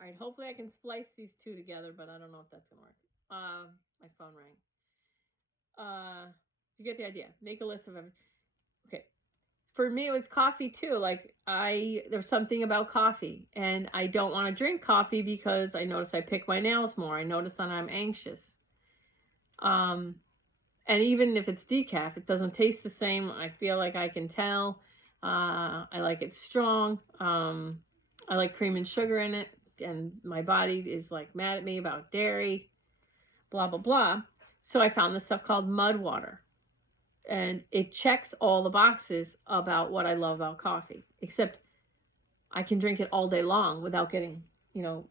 All right, hopefully I can splice these two together, but I don't know if that's gonna work. My phone rang. You get the idea. Make a list of everything. Okay. For me, it was coffee too. Like there's something about coffee, and I don't want to drink coffee because I notice I pick my nails more. I notice that I'm anxious. And even if it's decaf, it doesn't taste the same. I feel like I can tell. I like it strong. I like cream and sugar in it, and my body is like mad at me about dairy, blah, blah, blah. So I found this stuff called Mud Water. And it checks all the boxes about what I love about coffee, except I can drink it all day long without getting,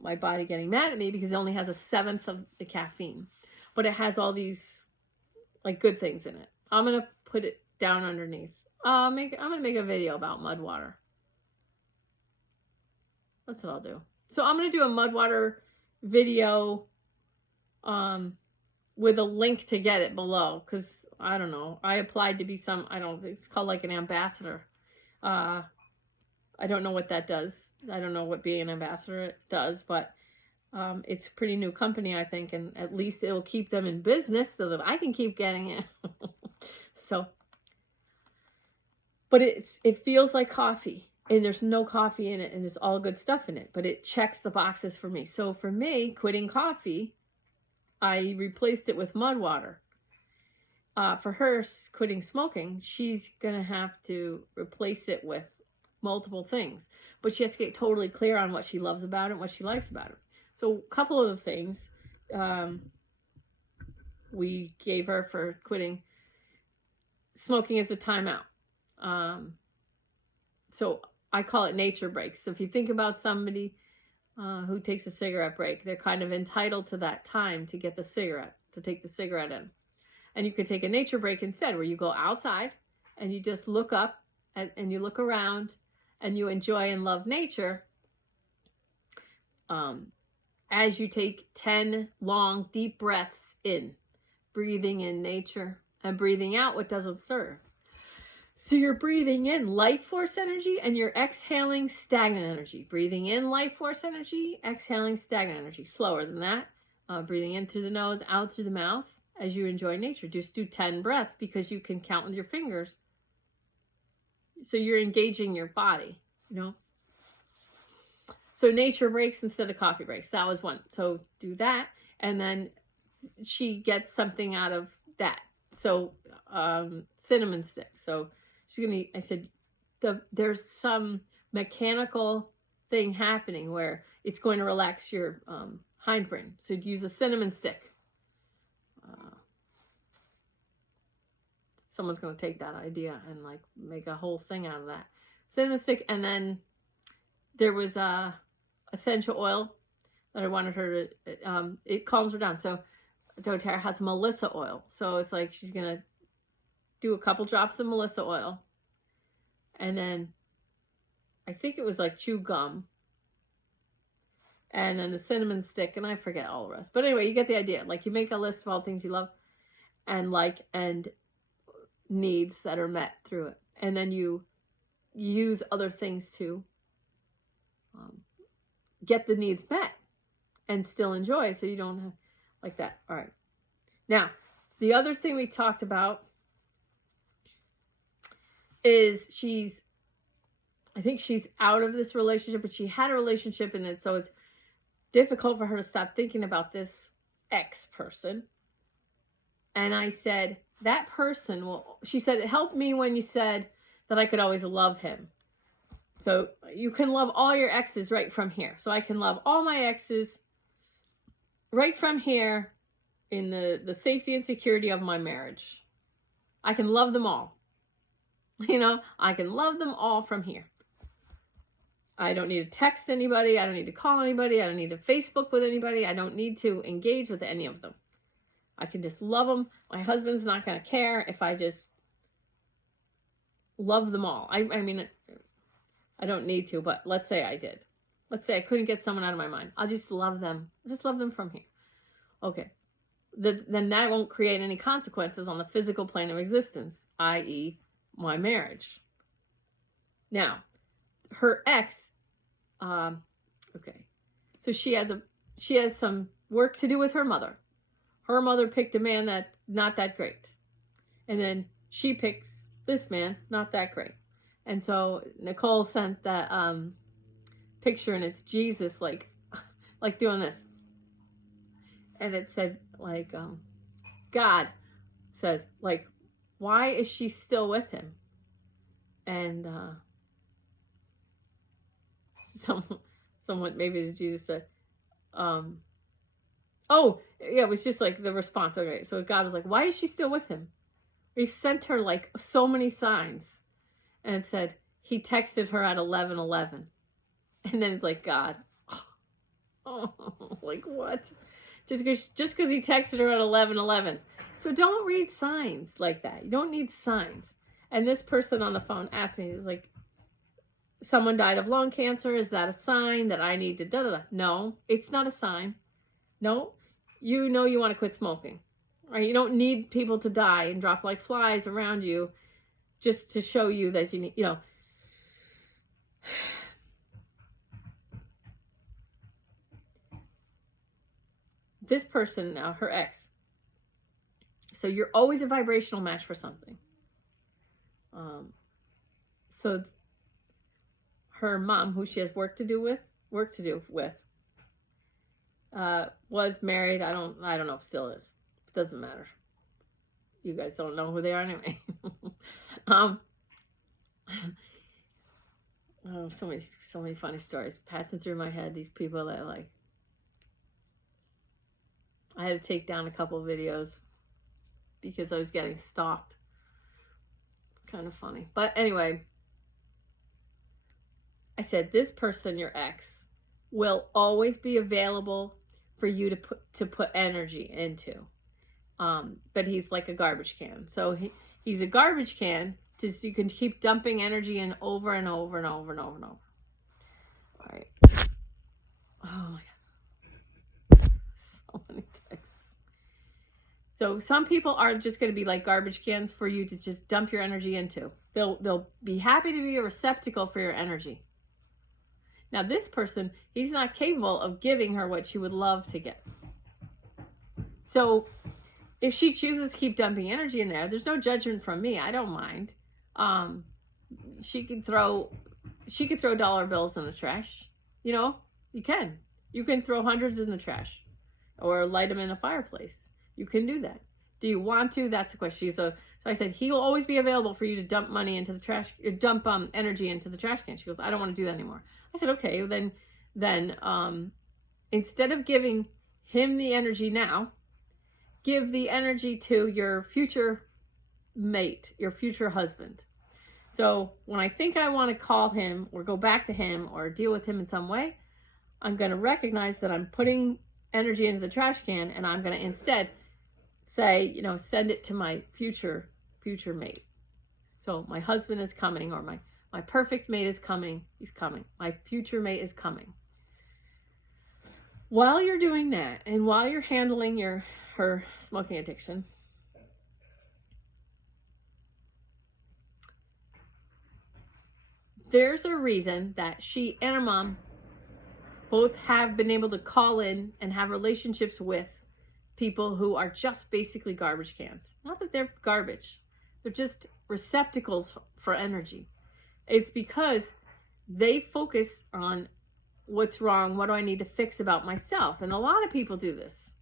my body getting mad at me because it only has 1/7 of the caffeine. But it has all these like good things in it. I'm going to put it down underneath. I'm going to make a video about Mud Water. That's what I'll do. So I'm going to do a Mud Water video with a link to get it below, because I don't know. I applied to be it's called like an ambassador. I don't know what that does. I don't know what being an ambassador does, but it's a pretty new company, I think, and at least it'll keep them in business so that I can keep getting it. But it feels like coffee, and there's no coffee in it, and there's all good stuff in it, but it checks the boxes for me. So for me, quitting coffee, I replaced it with Mud Water. For her, quitting smoking, she's going to have to replace it with multiple things. But she has to get totally clear on what she loves about it and what she likes about it. So a couple of the things we gave her for quitting smoking is a timeout. So I call it nature breaks. So if you think about somebody who takes a cigarette break, they're kind of entitled to that time to take the cigarette in. And you could take a nature break instead, where you go outside and you just look up and you look around and you enjoy and love nature as you take 10 long, deep breaths in, breathing in nature and breathing out what doesn't serve. So you're breathing in life force energy and you're exhaling stagnant energy. Breathing in life force energy, exhaling stagnant energy. Slower than that. Breathing in through the nose, out through the mouth as you enjoy nature. Just do 10 breaths because you can count with your fingers. So you're engaging your body, So nature breaks instead of coffee breaks. That was one. So do that. And then she gets something out of that. So cinnamon sticks. So I said, there's some mechanical thing happening where it's going to relax your hindbrain. So use a cinnamon stick. Someone's going to take that idea and like make a whole thing out of that. Cinnamon stick. And then there was essential oil that I wanted her to, it calms her down. So doTERRA has Melissa oil. So it's like she's going to do a couple drops of Melissa oil. And then I think it was like chew gum. And then the cinnamon stick. And I forget all the rest. But anyway, you get the idea. Like you make a list of all things you love and like and needs that are met through it. And then you use other things to get the needs met and still enjoy, so you don't have like that. All right. Now, the other thing we talked about is I think she's out of this relationship, but she had a relationship in it, so it's difficult for her to stop thinking about this ex person. And I said, that person she said, it helped me when you said that I could always love him. So you can love all your exes right from here. So I can love all my exes right from here in the safety and security of my marriage. I can love them all. I can love them all from here. I don't need to text anybody. I don't need to call anybody. I don't need to Facebook with anybody. I don't need to engage with any of them. I can just love them. My husband's not going to care if I just love them all. I mean, I don't need to, but let's say I did. Let's say I couldn't get someone out of my mind. I'll just love them. I'll just love them from here. Okay. Then that won't create any consequences on the physical plane of existence, i.e. my marriage. Now, her ex, okay. So So she has some work to do with her mother. Her mother picked a man that's not that great. And then she picks this man, not that great. And so Nicole sent that picture, and it's Jesus like doing this. And it said like God says like, why is she still with him? And someone, maybe it's Jesus, said, oh, yeah, it was just like the response. Okay, so God was like, why is she still with him? We've sent her like so many signs. And it said, he texted her at 11:11. And then it's like, God, oh, like what? Just because he texted her at 11:11. So don't read signs like that. You don't need signs. And this person on the phone asked me, it was like, someone died of lung cancer. Is that a sign that I need to da-da-da? No, it's not a sign. No, you know you want to quit smoking. Right? You don't need people to die and drop like flies around you just to show you that you need, you know. This person now, her ex. So you're always a vibrational match for something. So her mom, who she has work to do with, was married. I don't know if still is. It doesn't matter. You guys don't know who they are anyway. Oh, so many funny stories passing through my head. These people that like, I had to take down a couple of videos because I was getting stalked. It's kind of funny. But anyway, I said, this person, your ex, will always be available for you to put energy into. But he's like a garbage can. So he's a garbage can, just you can keep dumping energy in over and over and over and over and over. All right. Oh my God. So many texts. So some people are just going to be like garbage cans for you to just dump your energy into. They'll be happy to be a receptacle for your energy. Now this person, he's not capable of giving her what she would love to get. So if she chooses to keep dumping energy in there, there's no judgment from me. I don't mind. She could throw dollar bills in the trash. You know, you can. You can throw hundreds in the trash or light them in a fireplace. You can do that. Do you want to? That's the question. So I said, he will always be available for you to dump money into the trash, dump energy into the trash can. She goes, I don't want to do that anymore. I said, okay, then instead of giving him the energy now, give the energy to your future mate, your future husband. So when I think I want to call him or go back to him or deal with him in some way, I'm going to recognize that I'm putting energy into the trash can, and I'm going to instead say, you know, send it to my future mate. So my husband is coming, or my perfect mate is coming. He's coming. My future mate is coming. While you're doing that, and while you're handling her smoking addiction, there's a reason that she and her mom both have been able to call in and have relationships with people who are just basically garbage cans. Not that they're garbage. They're just receptacles for energy. It's because they focus on what's wrong, what do I need to fix about myself. And a lot of people do this.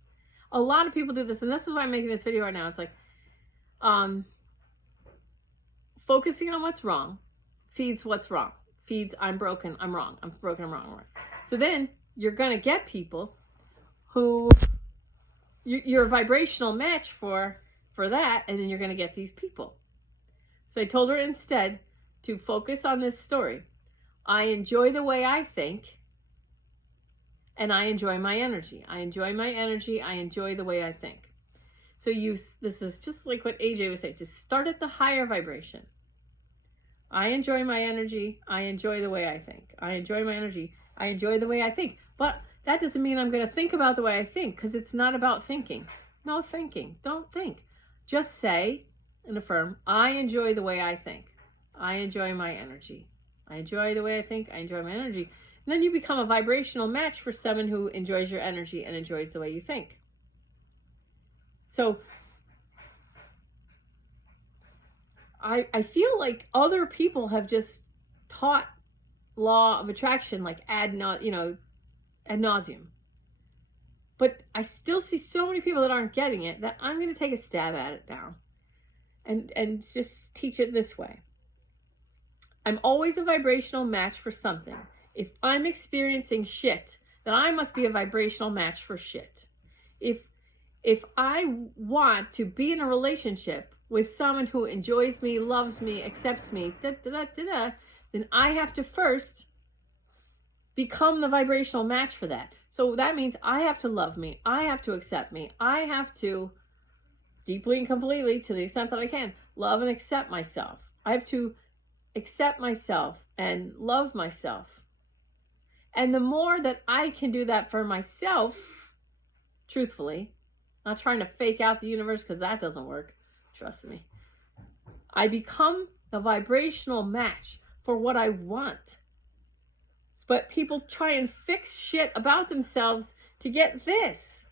And this is why I'm making this video right now. It's like focusing on what's wrong feeds what's wrong. Feeds I'm broken, I'm wrong. I'm broken, I'm wrong, I'm wrong. So then you're going to get people who you're a vibrational match for that, and then you're going to get these people. So I told her instead to focus on this story. I enjoy the way I think, and I enjoy my energy. I enjoy my energy. I enjoy the way I think. So this is just like what AJ was saying, to start at the higher vibration. I enjoy my energy. I enjoy the way I think. I enjoy my energy. I enjoy the way I think. But that doesn't mean I'm going to think about the way I think, because it's not about thinking. No thinking. Don't think. Just say and affirm, I enjoy the way I think. I enjoy my energy. I enjoy the way I think. I enjoy my energy. And then you become a vibrational match for someone who enjoys your energy and enjoys the way you think. So I feel like other people have just taught law of attraction like ad nauseum. But I still see so many people that aren't getting it that I'm going to take a stab at it now and just teach it this way. I'm always a vibrational match for something. If I'm experiencing shit, then I must be a vibrational match for shit. If I want to be in a relationship with someone who enjoys me, loves me, accepts me, then I have to first become the vibrational match for that. So that means I have to love me. I have to accept me. I have to deeply and completely, to the extent that I can, love and accept myself. I have to accept myself and love myself. And the more that I can do that for myself, truthfully, not trying to fake out the universe because that doesn't work, trust me, I become the vibrational match for what I want. But people try and fix shit about themselves to get this.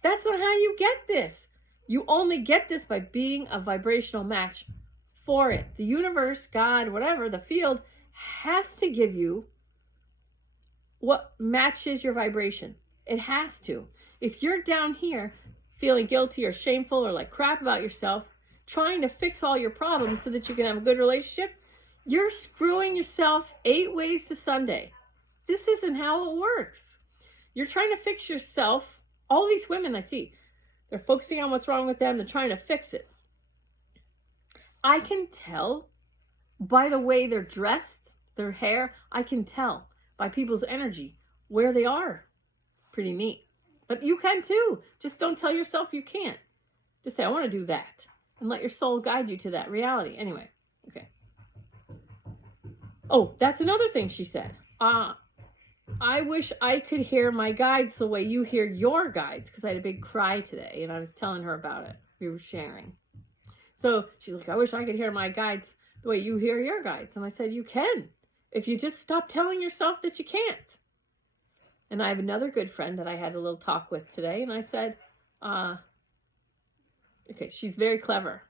That's not how you get this. You only get this by being a vibrational match for it. The universe, God, whatever, the field has to give you what matches your vibration. It has to. If you're down here feeling guilty or shameful or like crap about yourself, trying to fix all your problems so that you can have a good relationship, you're screwing yourself 8 ways to Sunday. This isn't how it works. You're trying to fix yourself. All these women I see, they're focusing on what's wrong with them. They're trying to fix it. I can tell by the way they're dressed, their hair. I can tell by people's energy where they are. Pretty neat. But you can too. Just don't tell yourself you can't. Just say, I want to do that. And let your soul guide you to that reality. Anyway, okay. Oh, that's another thing she said. I wish I could hear my guides the way you hear your guides, because I had a big cry today and I was telling her about it. We were sharing. So she's like, I wish I could hear my guides the way you hear your guides. And I said, you can, if you just stop telling yourself that you can't. And I have another good friend that I had a little talk with today. And I said, okay, she's very clever.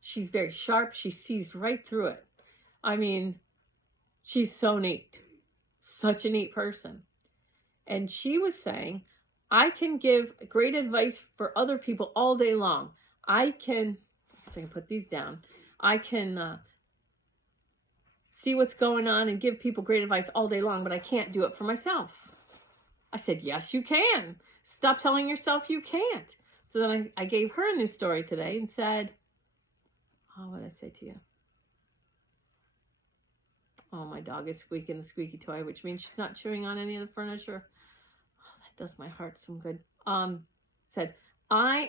She's very sharp. She sees right through it. I mean, she's so neat. Such a neat person. And she was saying, I can give great advice for other people all day long. I can put these down. I can see what's going on and give people great advice all day long, but I can't do it for myself. I said, yes, you can. Stop telling yourself you can't. So then I gave her a new story today and said, oh, what did I say to you? Oh, my dog is squeaking the squeaky toy, which means she's not chewing on any of the furniture. Oh, that does my heart some good. Said, I'm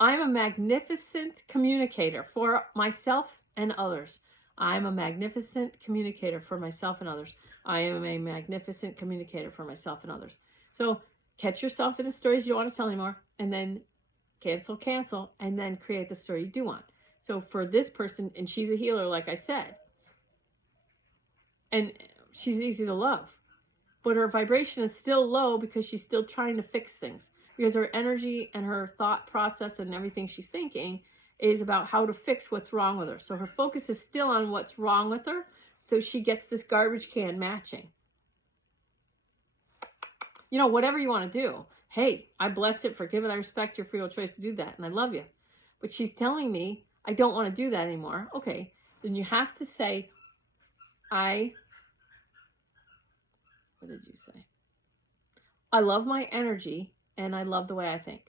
a magnificent communicator for myself and others. I'm a magnificent communicator for myself and others. I am a magnificent communicator for myself and others. So catch yourself in the stories you don't want to tell anymore, and then cancel, and then create the story you do want. So for this person, and she's a healer, like I said, and she's easy to love, but her vibration is still low because she's still trying to fix things, because her energy and her thought process and everything she's thinking is about how to fix what's wrong with her. So her focus is still on what's wrong with her, so she gets this garbage can matching. You know, whatever you want to do. Hey, I bless it, forgive it, I respect your free will choice to do that, and I love you. But she's telling me, I don't want to do that anymore. Okay, then you have to say, what did you say? I love my energy, and I love the way I think.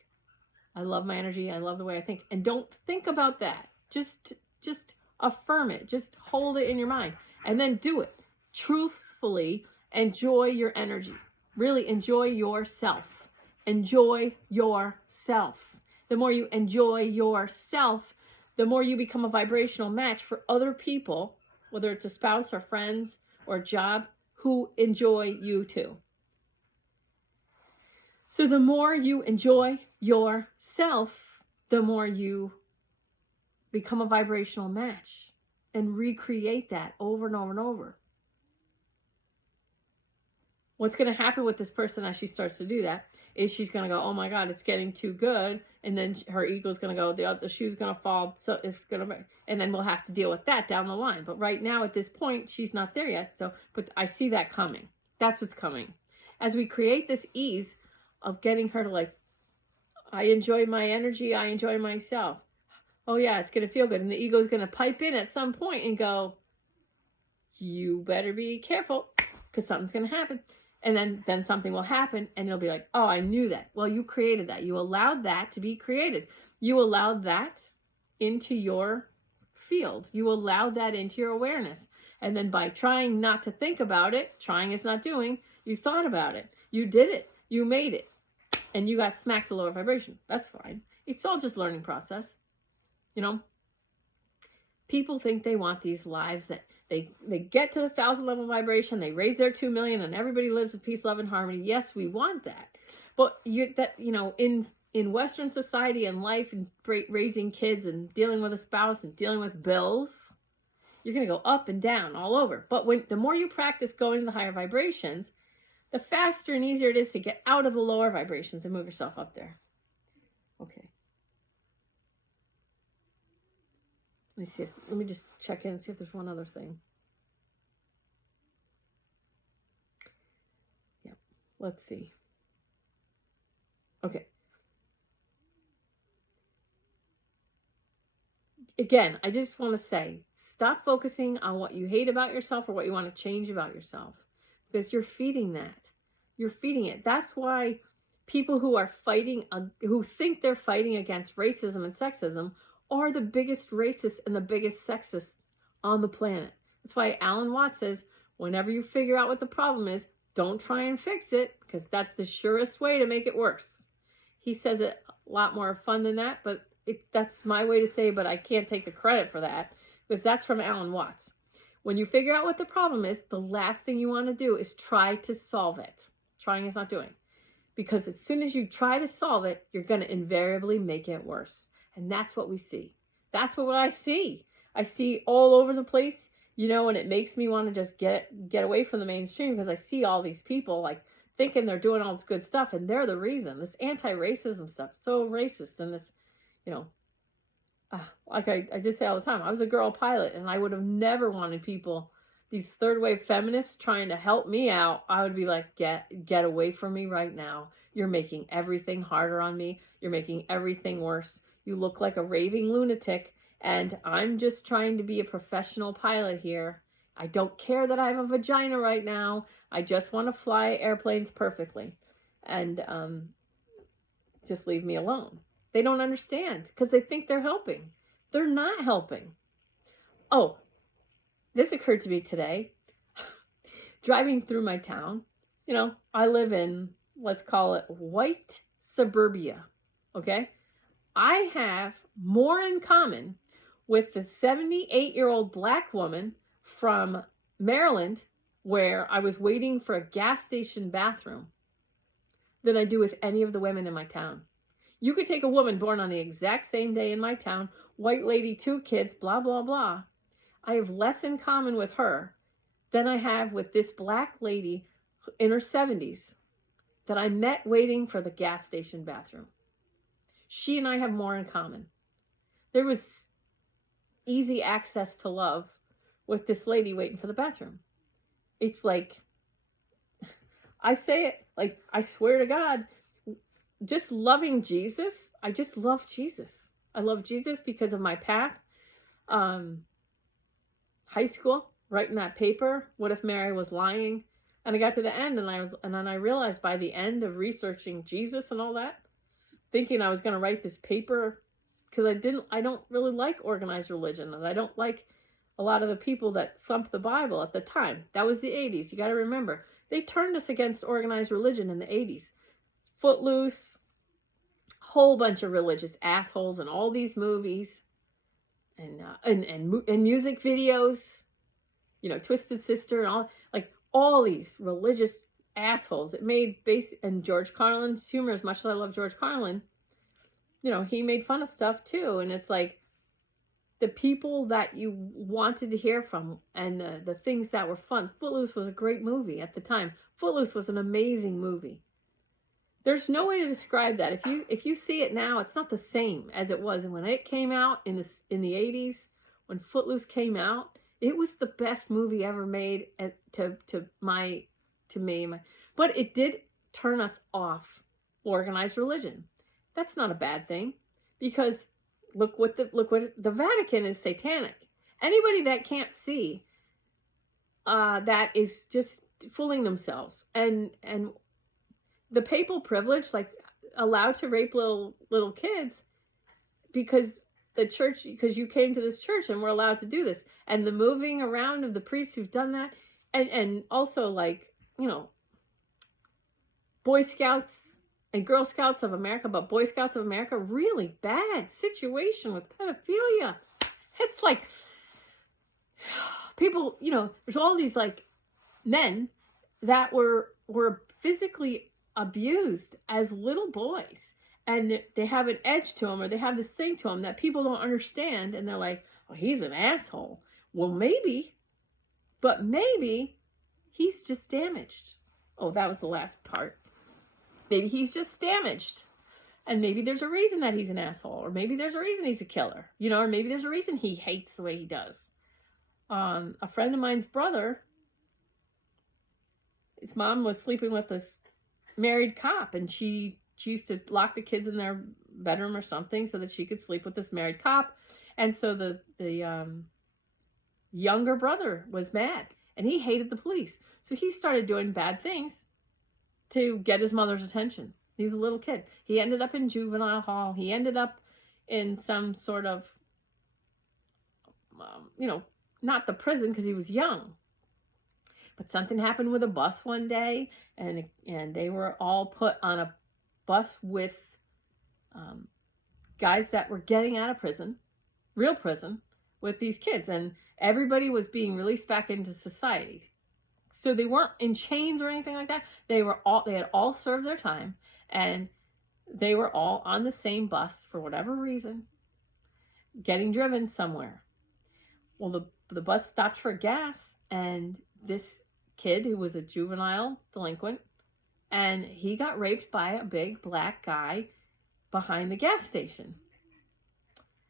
I love my energy, I love the way I think. And don't think about that. Just affirm it. Just hold it in your mind. And then do it. Truthfully, enjoy your energy. Really enjoy yourself. Enjoy yourself. The more you enjoy yourself, the more you become a vibrational match for other people, whether it's a spouse or friends or a job, who enjoy you too. So the more you enjoy yourself, the more you become a vibrational match. and recreate that over and over and over. What's going to happen with this person as she starts to do that is she's going to go, oh my God, it's getting too good. And then her ego's going to go, the shoe's going to fall. So it's going to, and then we'll have to deal with that down the line. But right now at this point, she's not there yet. So, but I see that coming. That's what's coming. As we create this ease of getting her to like, I enjoy my energy. I enjoy myself. Oh yeah, it's going to feel good. And the ego's going to pipe in at some point and go, you better be careful because something's going to happen. And then something will happen and you'll be like, oh, I knew that. Well, you created that. You allowed that to be created. You allowed that into your field. You allowed that into your awareness. And then by trying not to think about it, trying is not doing, you thought about it. You did it. You made it. And you got smacked the lower vibration. That's fine. It's all just learning process. You know, people think they want these lives that they get to the 1,000 level vibration, they raise their 2 million, and everybody lives with peace, love, and harmony. Yes, we want that. But in Western society and life and raising kids and dealing with a spouse and dealing with bills, you're going to go up and down all over. But the more you practice going to the higher vibrations, the faster and easier it is to get out of the lower vibrations and move yourself up there. Okay. Let me just check in and see if there's one other thing. Yeah, let's see. Okay. Again, I just want to say, stop focusing on what you hate about yourself or what you want to change about yourself, because you're feeding that. You're feeding it. That's why people who are fighting, who think they're fighting against racism and sexism, are the biggest racists and the biggest sexists on the planet. That's why Alan Watts says, whenever you figure out what the problem is, don't try and fix it, because that's the surest way to make it worse. He says it a lot more fun than that, but that's my way to say, but I can't take the credit for that, because that's from Alan Watts. When you figure out what the problem is, the last thing you want to do is try to solve it. Trying is not doing. Because as soon as you try to solve it, you're going to invariably make it worse. And that's what we see. That's what I see. I see all over the place, and it makes me want to just get away from the mainstream, because I see all these people like thinking they're doing all this good stuff, and they're the reason. This anti-racism stuff, so racist, and this, like I just say all the time, I was a girl pilot, and I would have never wanted people, these third wave feminists trying to help me out. I would be like, get away from me right now. You're making everything harder on me. You're making everything worse. You look like a raving lunatic, and I'm just trying to be a professional pilot here. I don't care that I have a vagina right now. I just want to fly airplanes perfectly. And just leave me alone. They don't understand because they think they're helping. They're not helping. Oh, this occurred to me today. Driving through my town. I live in, let's call it white suburbia. Okay? I have more in common with the 78-year-old black woman from Maryland, where I was waiting for a gas station bathroom, than I do with any of the women in my town. You could take a woman born on the exact same day in my town, white lady, 2 kids, blah, blah, blah. I have less in common with her than I have with this black lady in her 70s that I met waiting for the gas station bathroom. She and I have more in common. There was easy access to love with this lady waiting for the bathroom. It's like, I say it, like, I swear to God, just loving Jesus. I just love Jesus. I love Jesus because of my path. High school, writing that paper, what if Mary was lying? And I got to the end, and then I realized by the end of researching Jesus and all that, thinking I was going to write this paper, because I don't really like organized religion, and I don't like a lot of the people that thumped the Bible at the time. That was the 80s. You got to remember, they turned us against organized religion in the 80s. Footloose, whole bunch of religious assholes in all these movies, and music videos, Twisted Sister and all these religious assholes. It made and George Carlin's humor, as much as I love George Carlin, he made fun of stuff too. And it's like, the people that you wanted to hear from and the things that were fun. Footloose was a great movie at the time. Footloose was an amazing movie. There's no way to describe that. If you see it now, it's not the same as it was. And when it came out in the 80s, when Footloose came out, it was the best movie ever made to me. But it did turn us off organized religion. That's not a bad thing, because look what the Vatican is satanic. Anybody that can't see that is just fooling themselves. And the papal privilege, like allowed to rape little kids because the church, because you came to this church and we're allowed to do this, and the moving around of the priests who've done that, and also, like, you know, Boy Scouts and Girl Scouts of America, but Boy Scouts of America, really bad situation with pedophilia. It's like people, you know, there's all these like men that were physically abused as little boys, and they have an edge to them, or they have this thing to them that people don't understand, and they're like, oh, he's an asshole. Well, maybe, but maybe he's just damaged. Oh, that was the last part. Maybe he's just damaged, and maybe there's a reason that he's an asshole, or maybe there's a reason he's a killer, you know, or maybe there's a reason he hates the way he does. A friend of mine's brother, his mom was sleeping with this married cop, and she used to lock the kids in their bedroom or something so that she could sleep with this married cop. And so the younger brother was mad, and he hated the police. So he started doing bad things to get his mother's attention. He's a little kid. He ended up in juvenile hall. He ended up in some sort of, you know, not the prison because he was young. But something happened with a bus one day, and they were all put on a bus with guys that were getting out of prison, real prison, with these kids. And everybody was being released back into society. So they weren't in chains or anything like that. They had all served their time, and they were all on the same bus for whatever reason, getting driven somewhere. Well, the bus stopped for gas, and this kid who was a juvenile delinquent, and he got raped by a big black guy behind the gas station.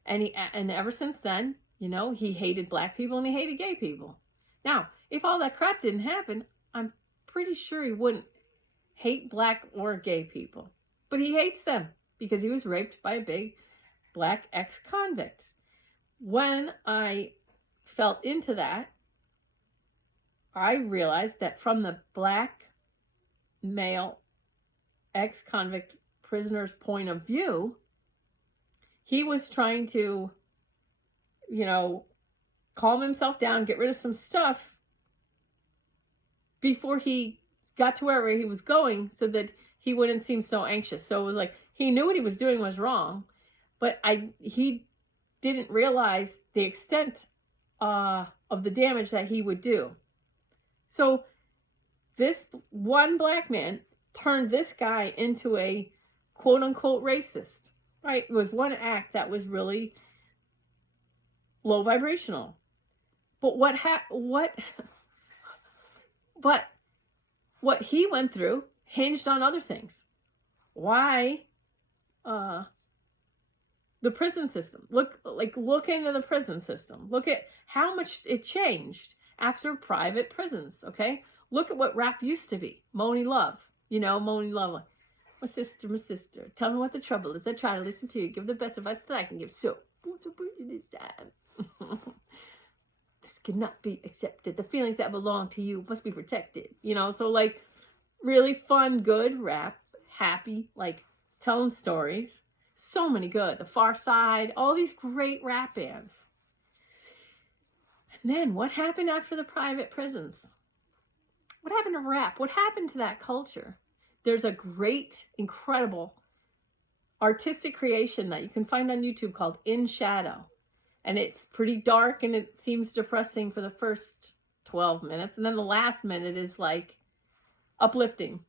And ever since then, you know, he hated black people and he hated gay people. Now, if all that crap didn't happen, I'm pretty sure he wouldn't hate black or gay people. But he hates them because he was raped by a big black ex-convict. When I felt into that, I realized that from the black male ex-convict prisoner's point of view, he was trying to, you know, calm himself down, get rid of some stuff before he got to wherever he was going so that he wouldn't seem so anxious. So it was like, he knew what he was doing was wrong, but he didn't realize the extent of the damage that he would do. So this one black man turned this guy into a quote unquote racist, right? With one act that was really low vibrational. But what he went through hinged on other things. Why the prison system? Look into the prison system. Look at how much it changed after private prisons, okay? Look at what rap used to be. Monie Love. You know, Monie Love. My sister, tell me what the trouble is. I try to listen to you. Give the best advice that I can give. So, what's up with you this time? This cannot be accepted. The feelings that belong to you must be protected. You know, so like really fun, good rap, happy, like telling stories. So many good. The Far Side, all these great rap bands. And then what happened after the private prisons? What happened to rap? What happened to that culture? There's a great, incredible artistic creation that you can find on YouTube called In Shadow. And it's pretty dark and it seems depressing for the first 12 minutes. And then the last minute is like uplifting.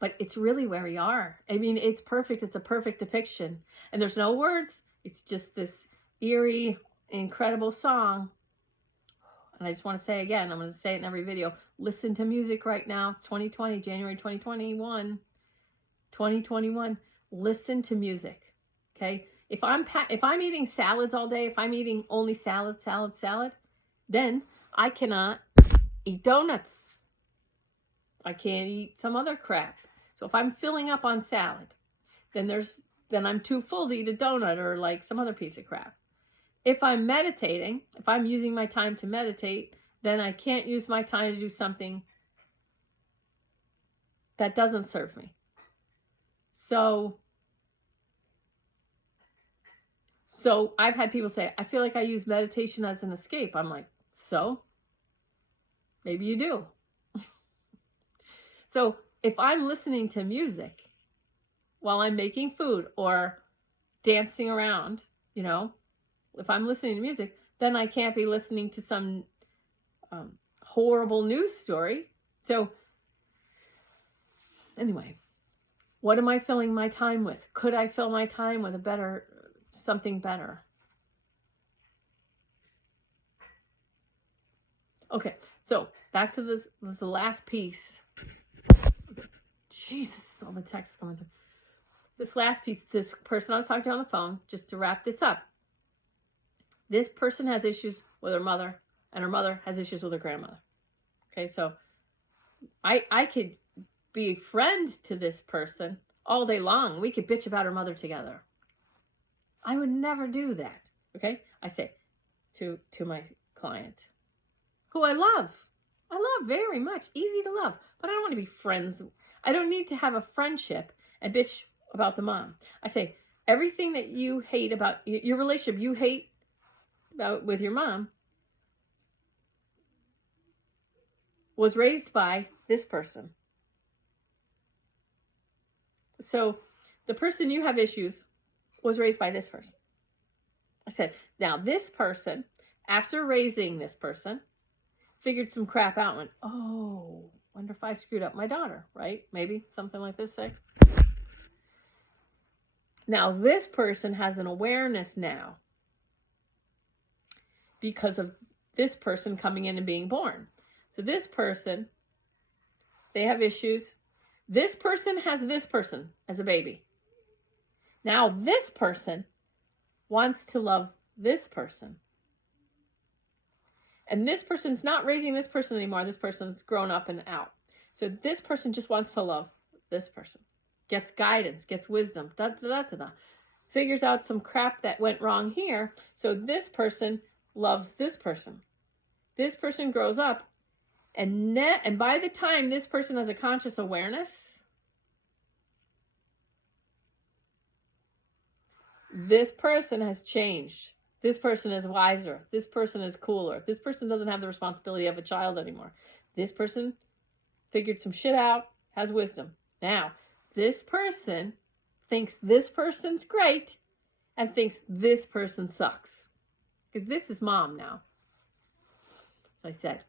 But it's really where we are. I mean, it's perfect. It's a perfect depiction. And there's no words. It's just this eerie, incredible song. And I just want to say again, I'm going to say it in every video, listen to music right now. It's 2020, January 2021. 2021. Listen to music. Okay? If I'm eating salads all day, if I'm eating only salad, then I cannot eat donuts. I can't eat some other crap. So if I'm filling up on salad, then I'm too full to eat a donut or like some other piece of crap. If I'm meditating, if I'm using my time to meditate, then I can't use my time to do something that doesn't serve me. So I've had people say, I feel like I use meditation as an escape. I'm like, so? Maybe you do. So if I'm listening to music while I'm making food or dancing around, if I'm listening to music, then I can't be listening to some horrible news story. So anyway, what am I filling my time with? Could I fill my time with something better? Okay, so back to this is the last piece. Jesus, all the text coming through. This last piece, this person I was talking to on the phone, just to wrap this up. This person has issues with her mother, and her mother has issues with her grandmother. Okay, so I could be a friend to this person all day long. We could bitch about her mother together. I would never do that. Okay, I say to my client, who I love very much, easy to love, but I don't want to be friends. I don't need to have a friendship and bitch about the mom. I say, everything that you hate about your relationship, you hate about with your mom, was raised by this person. So the person you have issues was raised by this person. I said, now this person, after raising this person, figured some crap out and went, oh, wonder if I screwed up my daughter, right? Maybe something like this, say. Now this person has an awareness now because of this person coming in and being born. So this person, they have issues. This person has this person as a baby. Now this person wants to love this person. And this person's not raising this person anymore. This person's grown up and out. So this person just wants to love this person. Gets guidance, gets wisdom, figures out some crap that went wrong here. So this person loves this person. This person grows up, and by the time this person has a conscious awareness, this person has changed. This person is wiser. This person is cooler. This person doesn't have the responsibility of a child anymore. This person figured some shit out, has wisdom. Now, this person thinks this person's great and thinks this person sucks. Because this is mom now. So I said,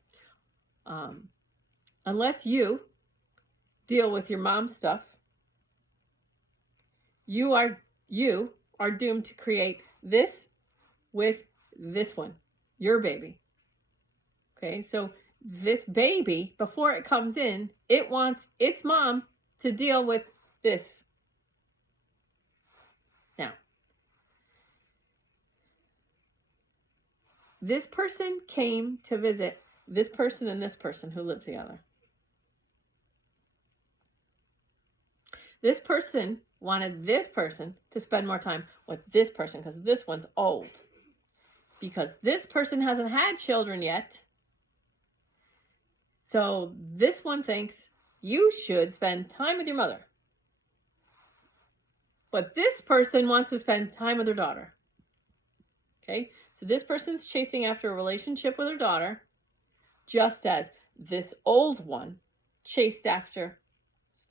unless you deal with your mom stuff, you are doomed to create this with this one, your baby. Okay, so this baby, before it comes in, it wants its mom to deal with this. Now, this person came to visit this person and this person who live together. This person wanted this person to spend more time with this person because this one's old. Because this person hasn't had children yet. So this one thinks you should spend time with your mother. But this person wants to spend time with her daughter. Okay? So this person's chasing after a relationship with her daughter, just as this old one chased after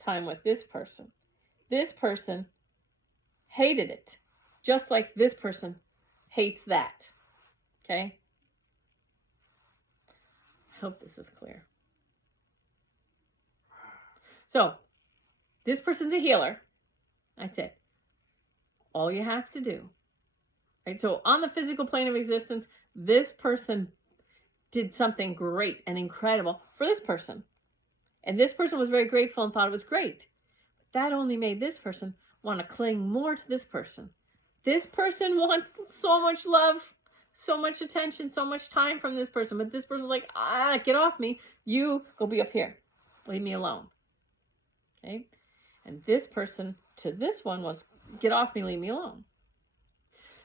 time with this person. This person hated it, just like this person hates that. Okay? I hope this is clear. So, this person's a healer. I said, all you have to do right? So on the physical plane of existence, this person did something great and incredible for this person. And this person was very grateful and thought it was great. That only made this person want to cling more to this person. This person wants so much love, so much attention, so much time from this person. But this person's like, get off me. You go be up here. Leave me alone. Okay? And this person to this one was, get off me, leave me alone.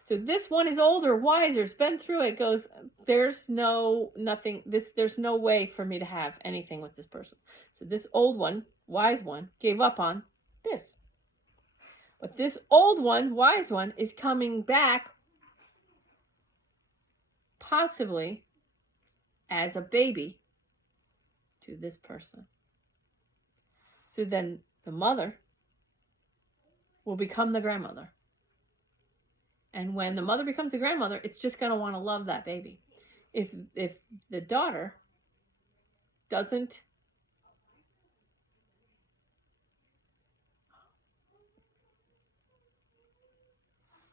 So this one is older, wiser, has been through it, goes, there's no way for me to have anything with this person. So this old one, wise one, gave up on this. But this old one, wise one, is coming back possibly as a baby to this person. So then the mother will become the grandmother. And when the mother becomes the grandmother, it's just going to want to love that baby. If the daughter doesn't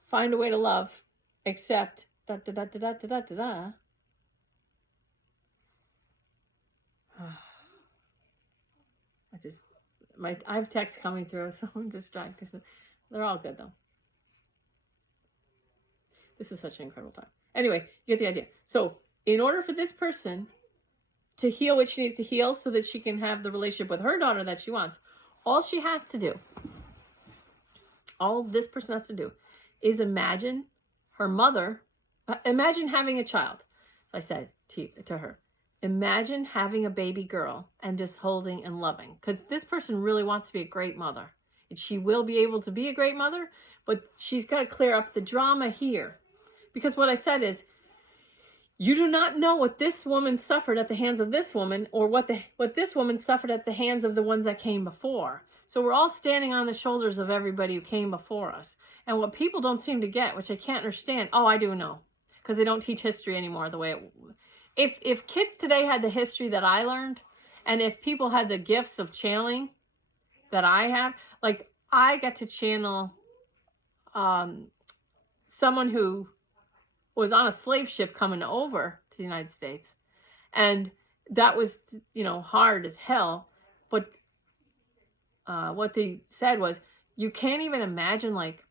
find a way to love, except I have texts coming through, so I'm distracted. They're all good though. This is such an incredible time. Anyway, you get the idea. So in order for this person to heal what she needs to heal so that she can have the relationship with her daughter that she wants, all she has to do, all this person has to do, is imagine her mother, imagine having a child. I said to her, imagine having a baby girl and just holding and loving. Because this person really wants to be a great mother. And she will be able to be a great mother, but she's got to clear up the drama here. Because what I said is, you do not know what this woman suffered at the hands of this woman, or what this woman suffered at the hands of the ones that came before. So we're all standing on the shoulders of everybody who came before us. And what people don't seem to get, which I can't understand, I do know, because they don't teach history anymore the way if kids today had the history that I learned, and if people had the gifts of channeling that I have, like I get to channel someone who was on a slave ship coming over to the United States. And that was, hard as hell. But what they said was, you can't even imagine, like,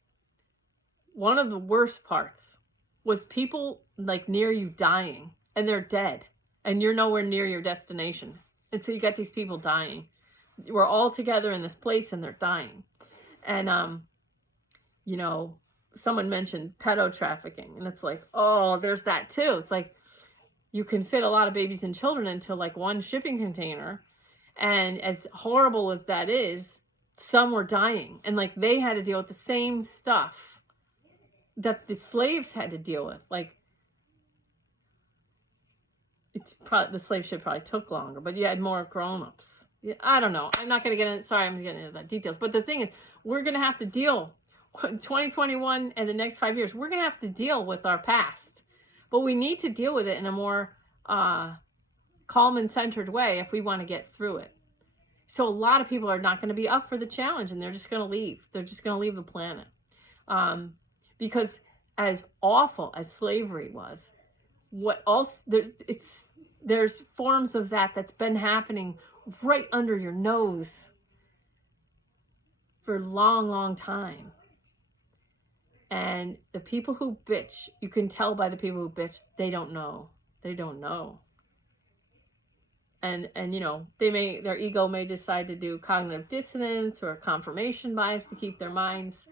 one of the worst parts was people, like, near you dying. And they're dead. And you're nowhere near your destination. And so you got these people dying. We're all together in this place and they're dying. And, someone mentioned pedo trafficking, and it's like, there's that too. It's like, you can fit a lot of babies and children into like one shipping container. And as horrible as that is, some were dying, and like they had to deal with the same stuff that the slaves had to deal with. Like, the slave ship probably took longer, but you had more grown-ups. I don't know. I'm not going to get into, sorry, I'm getting into the details. But the thing is, we're going to have to deal 2021 and the next 5 years, we're going to have to deal with our past, but we need to deal with it in a more calm and centered way if we want to get through it. So a lot of people are not going to be up for the challenge, and they're just going to leave. They're just going to leave the planet. Because as awful as slavery was, what else there's forms of that's been happening right under your nose for a long, long time. And the people who bitch, you can tell by the people who bitch, they don't know. They don't know. And their ego may decide to do cognitive dissonance or confirmation bias to keep their minds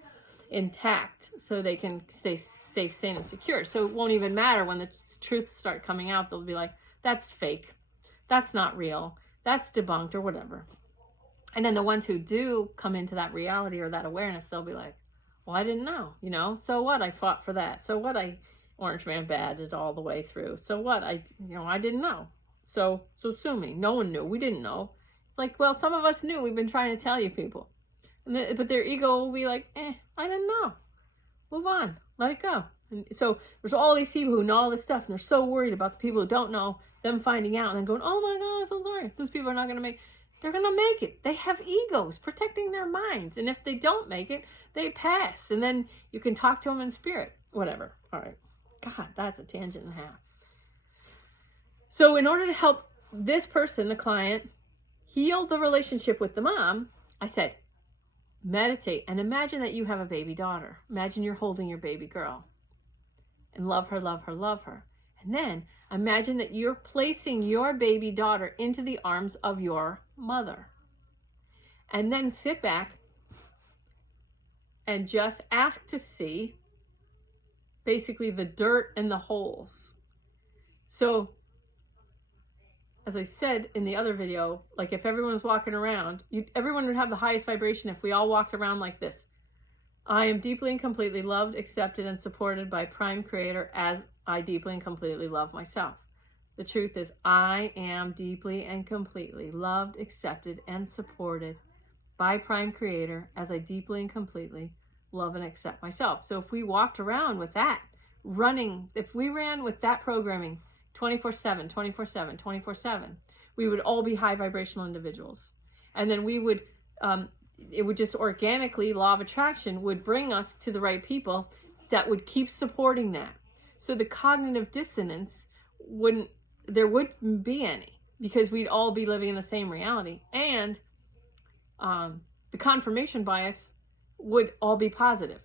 intact so they can stay safe, sane, and secure. So it won't even matter when the truths start coming out. They'll be like, that's fake. That's not real. That's debunked or whatever. And then the ones who do come into that reality or that awareness, they'll be like, well, I didn't know, so what? I fought for that. So what? Orange Man batted all the way through. So what? I didn't know. So sue me. No one knew. We didn't know. It's like, well, some of us knew. We've been trying to tell you people. But their ego will be like, I didn't know. Move on. Let it go. And so there's all these people who know all this stuff, and they're so worried about the people who don't know, them finding out and then going, oh my God, I'm so sorry. Those people are not going to make. they're going to make it. They have egos protecting their minds. And if they don't make it, they pass. And then you can talk to them in spirit. Whatever. All right. God, that's a tangent and a half. So in order to help this person, the client, heal the relationship with the mom, I said, meditate and imagine that you have a baby daughter. Imagine you're holding your baby girl. And love her, love her, love her. And then imagine that you're placing your baby daughter into the arms of your mother. And then sit back and just ask to see basically the dirt and the holes. So, as I said in the other video, like if everyone was walking around, everyone would have the highest vibration if we all walked around like this. I am deeply and completely loved, accepted, and supported by Prime Creator as I deeply and completely love myself. The truth is, I am deeply and completely loved, accepted, and supported by Prime Creator as I deeply and completely love and accept myself. So if we walked around with that, if we ran with that programming 24/7, 24/7, 24/7, we would all be high vibrational individuals. And then we would, it would just organically, law of attraction would bring us to the right people that would keep supporting that. So the cognitive dissonance there wouldn't be any, because we'd all be living in the same reality. And the confirmation bias would all be positive.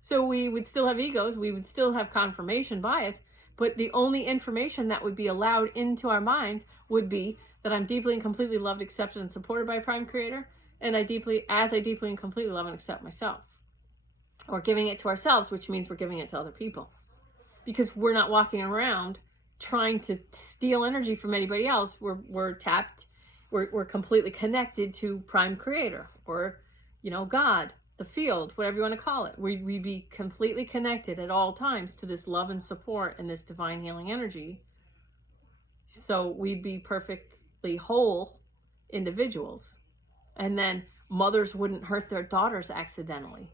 So we would still have egos, we would still have confirmation bias, but the only information that would be allowed into our minds would be that I'm deeply and completely loved, accepted, and supported by Prime Creator, and I deeply and completely love and accept myself. Or giving it to ourselves, which means we're giving it to other people. Because we're not walking around trying to steal energy from anybody else. We're tapped, we're completely connected to Prime Creator, or, God, the field, whatever you want to call it. We'd be completely connected at all times to this love and support and this divine healing energy. So we'd be perfectly whole individuals. And then mothers wouldn't hurt their daughters accidentally.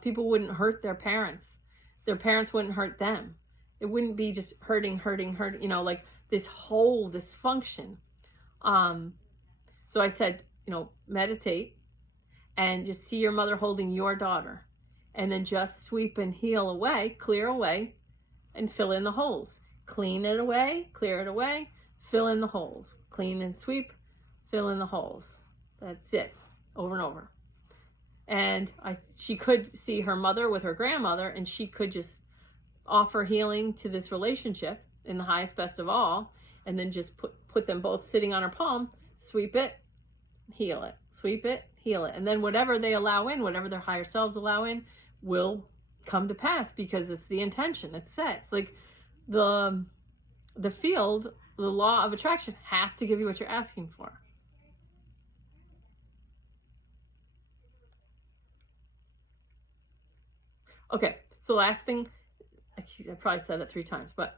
People wouldn't hurt their parents. Their parents wouldn't hurt them. It wouldn't be just hurting, like this whole dysfunction. So I said, meditate and just see your mother holding your daughter, and then just sweep and heal away, clear away, and fill in the holes. Clean it away, clear it away, fill in the holes. Clean and sweep, fill in the holes. That's it, over and over. And she could see her mother with her grandmother, and she could just offer healing to this relationship in the highest best of all, and then just put them both sitting on her palm, sweep it, heal it, sweep it, heal it. And then whatever they allow in, whatever their higher selves allow in, will come to pass, because it's the intention, it's set. It's like the field, the law of attraction has to give you what you're asking for. Okay, so last thing, I probably said it 3 times, but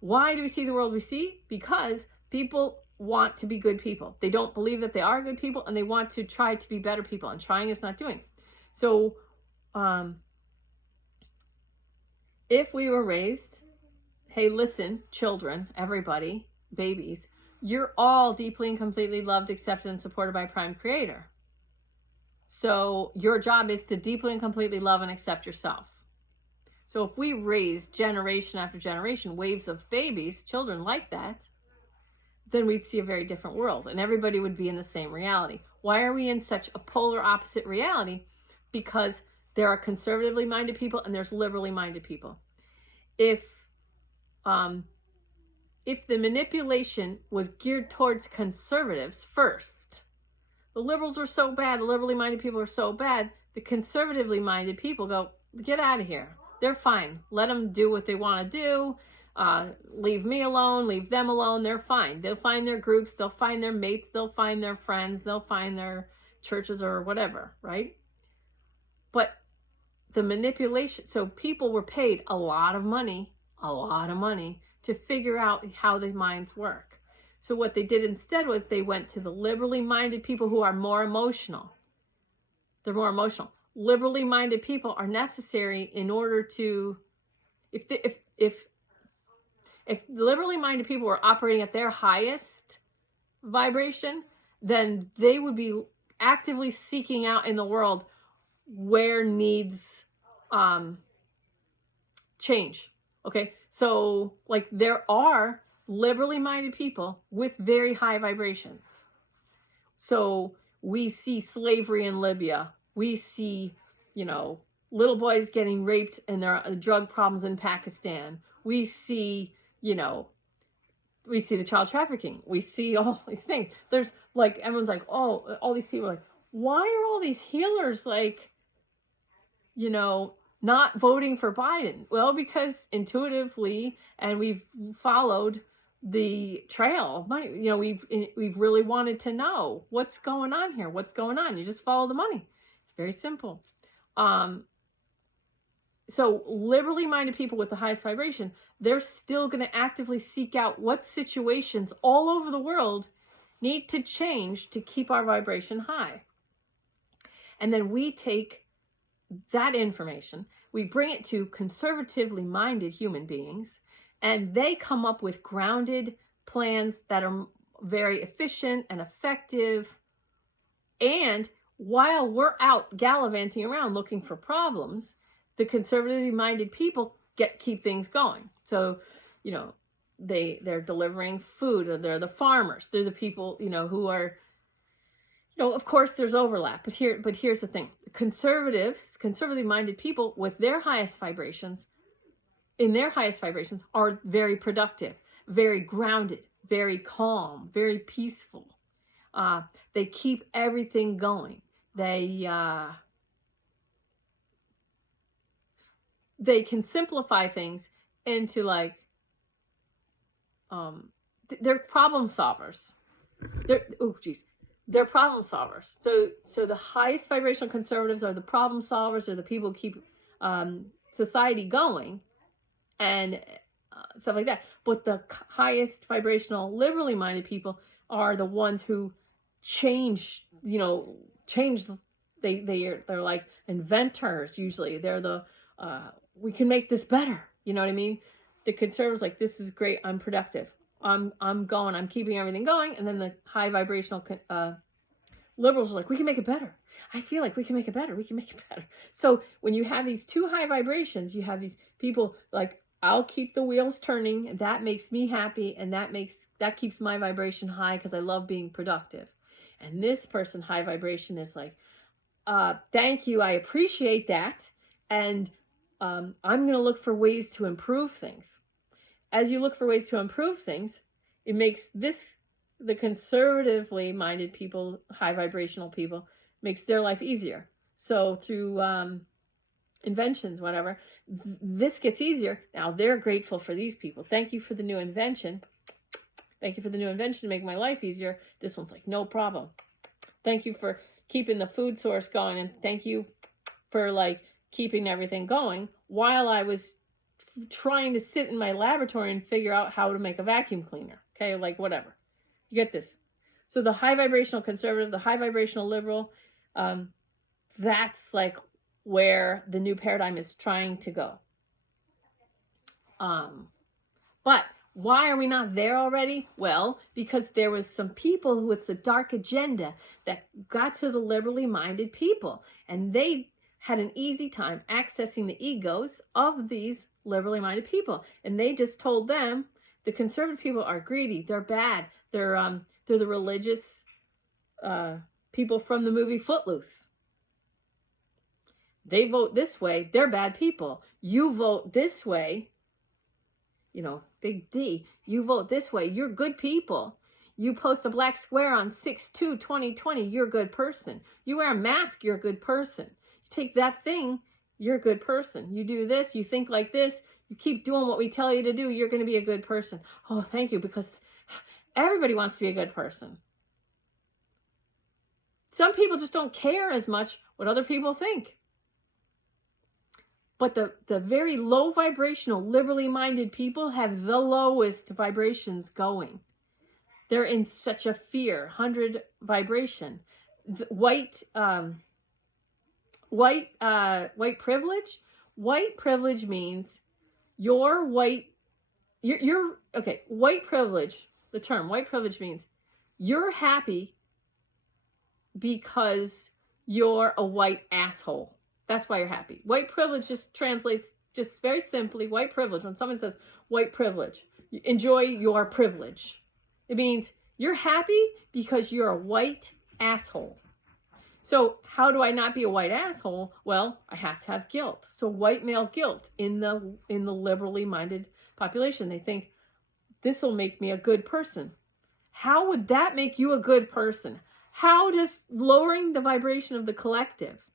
why do we see the world we see? Because people want to be good people. They don't believe that they are good people, and they want to try to be better people, and trying is not doing. So if we were raised, hey, listen, children, everybody, babies, you're all deeply and completely loved, accepted, and supported by Prime Creator. So your job is to deeply and completely love and accept yourself. So if we raise generation after generation waves of babies, children like that, then we'd see a very different world, and everybody would be in the same reality. Why are we in such a polar opposite reality? Because there are conservatively minded people and there's liberally minded people. If the manipulation was geared towards conservatives first, the liberals are so bad, the liberally minded people are so bad, the conservatively minded people go, get out of here. They're fine. Let them do what they want to do. Leave me alone, leave them alone. They're fine. They'll find their groups, they'll find their mates, they'll find their friends, they'll find their churches or whatever, right? But the manipulation, so people were paid a lot of money to figure out how the minds work. So what they did instead was they went to the liberally minded people who are more emotional. They're more emotional. Liberally minded people are necessary in order to, if If liberally minded people were operating at their highest vibration, then they would be actively seeking out in the world where needs change. Okay, so like there are liberally minded people with very high vibrations. So we see slavery in Libya. We see, little boys getting raped and there are drug problems in Pakistan. We see, we see the child trafficking. We see all these things. There's like, everyone's like, oh, all these people are like, why are all these healers like, not voting for Biden? Well, because intuitively, and we've followed the trail of money. We've really wanted to know what's going on here. What's going on? You just follow the money. It's very simple. So liberally minded people with the highest vibration, they're still going to actively seek out what situations all over the world need to change to keep our vibration high. And then we take that information, we bring it to conservatively minded human beings, and they come up with grounded plans that are very efficient and effective. And while we're out gallivanting around looking for problems, the conservatively minded people keep things going. So, they're delivering food, or they're the farmers. They're the people, who are, of course there's overlap, but here's the thing. Conservatively minded people with their highest vibrations, are very productive, very grounded, very calm, very peaceful. They keep everything going. They can simplify things into like, they're problem solvers. They're problem solvers. So the highest vibrational conservatives are the problem solvers, or the people who keep society going and stuff like that. But the highest vibrational liberally minded people are the ones who change. They're like inventors. Usually they're the we can make this better. You know what I mean? The conservatives like, this is great. I'm productive. I'm keeping everything going. And then the high vibrational liberals are like, we can make it better. I feel like we can make it better. We can make it better. So when you have these two high vibrations, you have these people like, I'll keep the wheels turning, and that makes me happy, and that keeps my vibration high because I love being productive. And this person, high vibration, is like, thank you, I appreciate that, and I'm going to look for ways to improve things. As you look for ways to improve things, it makes the conservatively minded people, high vibrational people, makes their life easier. So through inventions, whatever, this gets easier. Now they're grateful for these people. Thank you for the new invention. Thank you for the new invention to make my life easier. This one's like, no problem. Thank you for keeping the food source going, and thank you for like keeping everything going while I was trying to sit in my laboratory and figure out how to make a vacuum cleaner. Okay, like whatever. You get this. So the high vibrational conservative, the high vibrational liberal, that's like where the new paradigm is trying to go. But why are we not there already? Well, because there was some people who it's a dark agenda that got to the liberally minded people, and they had an easy time accessing the egos of these liberally minded people. And they just told them, the conservative people are greedy, they're bad, they're the religious people from the movie Footloose. They vote this way, they're bad people. You vote this way, big D, you vote this way, you're good people. You post a black square on 6/2/2020, you're a good person. You wear a mask, you're a good person. You take that thing, you're a good person. You do this, you think like this, you keep doing what we tell you to do, you're going to be a good person. Oh, thank you, because everybody wants to be a good person. Some people just don't care as much what other people think. But the very low vibrational, liberally minded people have the lowest vibrations going. They're in such a fear, 100 vibration. White privilege. White privilege means you're white you're okay. White privilege, the term white privilege means you're happy because you're a white asshole. That's why you're happy. White privilege just translates, just very simply, white privilege. When someone says white privilege, enjoy your privilege. It means you're happy because you're a white asshole. So how do I not be a white asshole? Well, I have to have guilt. So white male guilt in the liberally minded population. They think this will make me a good person. How would that make you a good person? How does lowering the vibration of the collective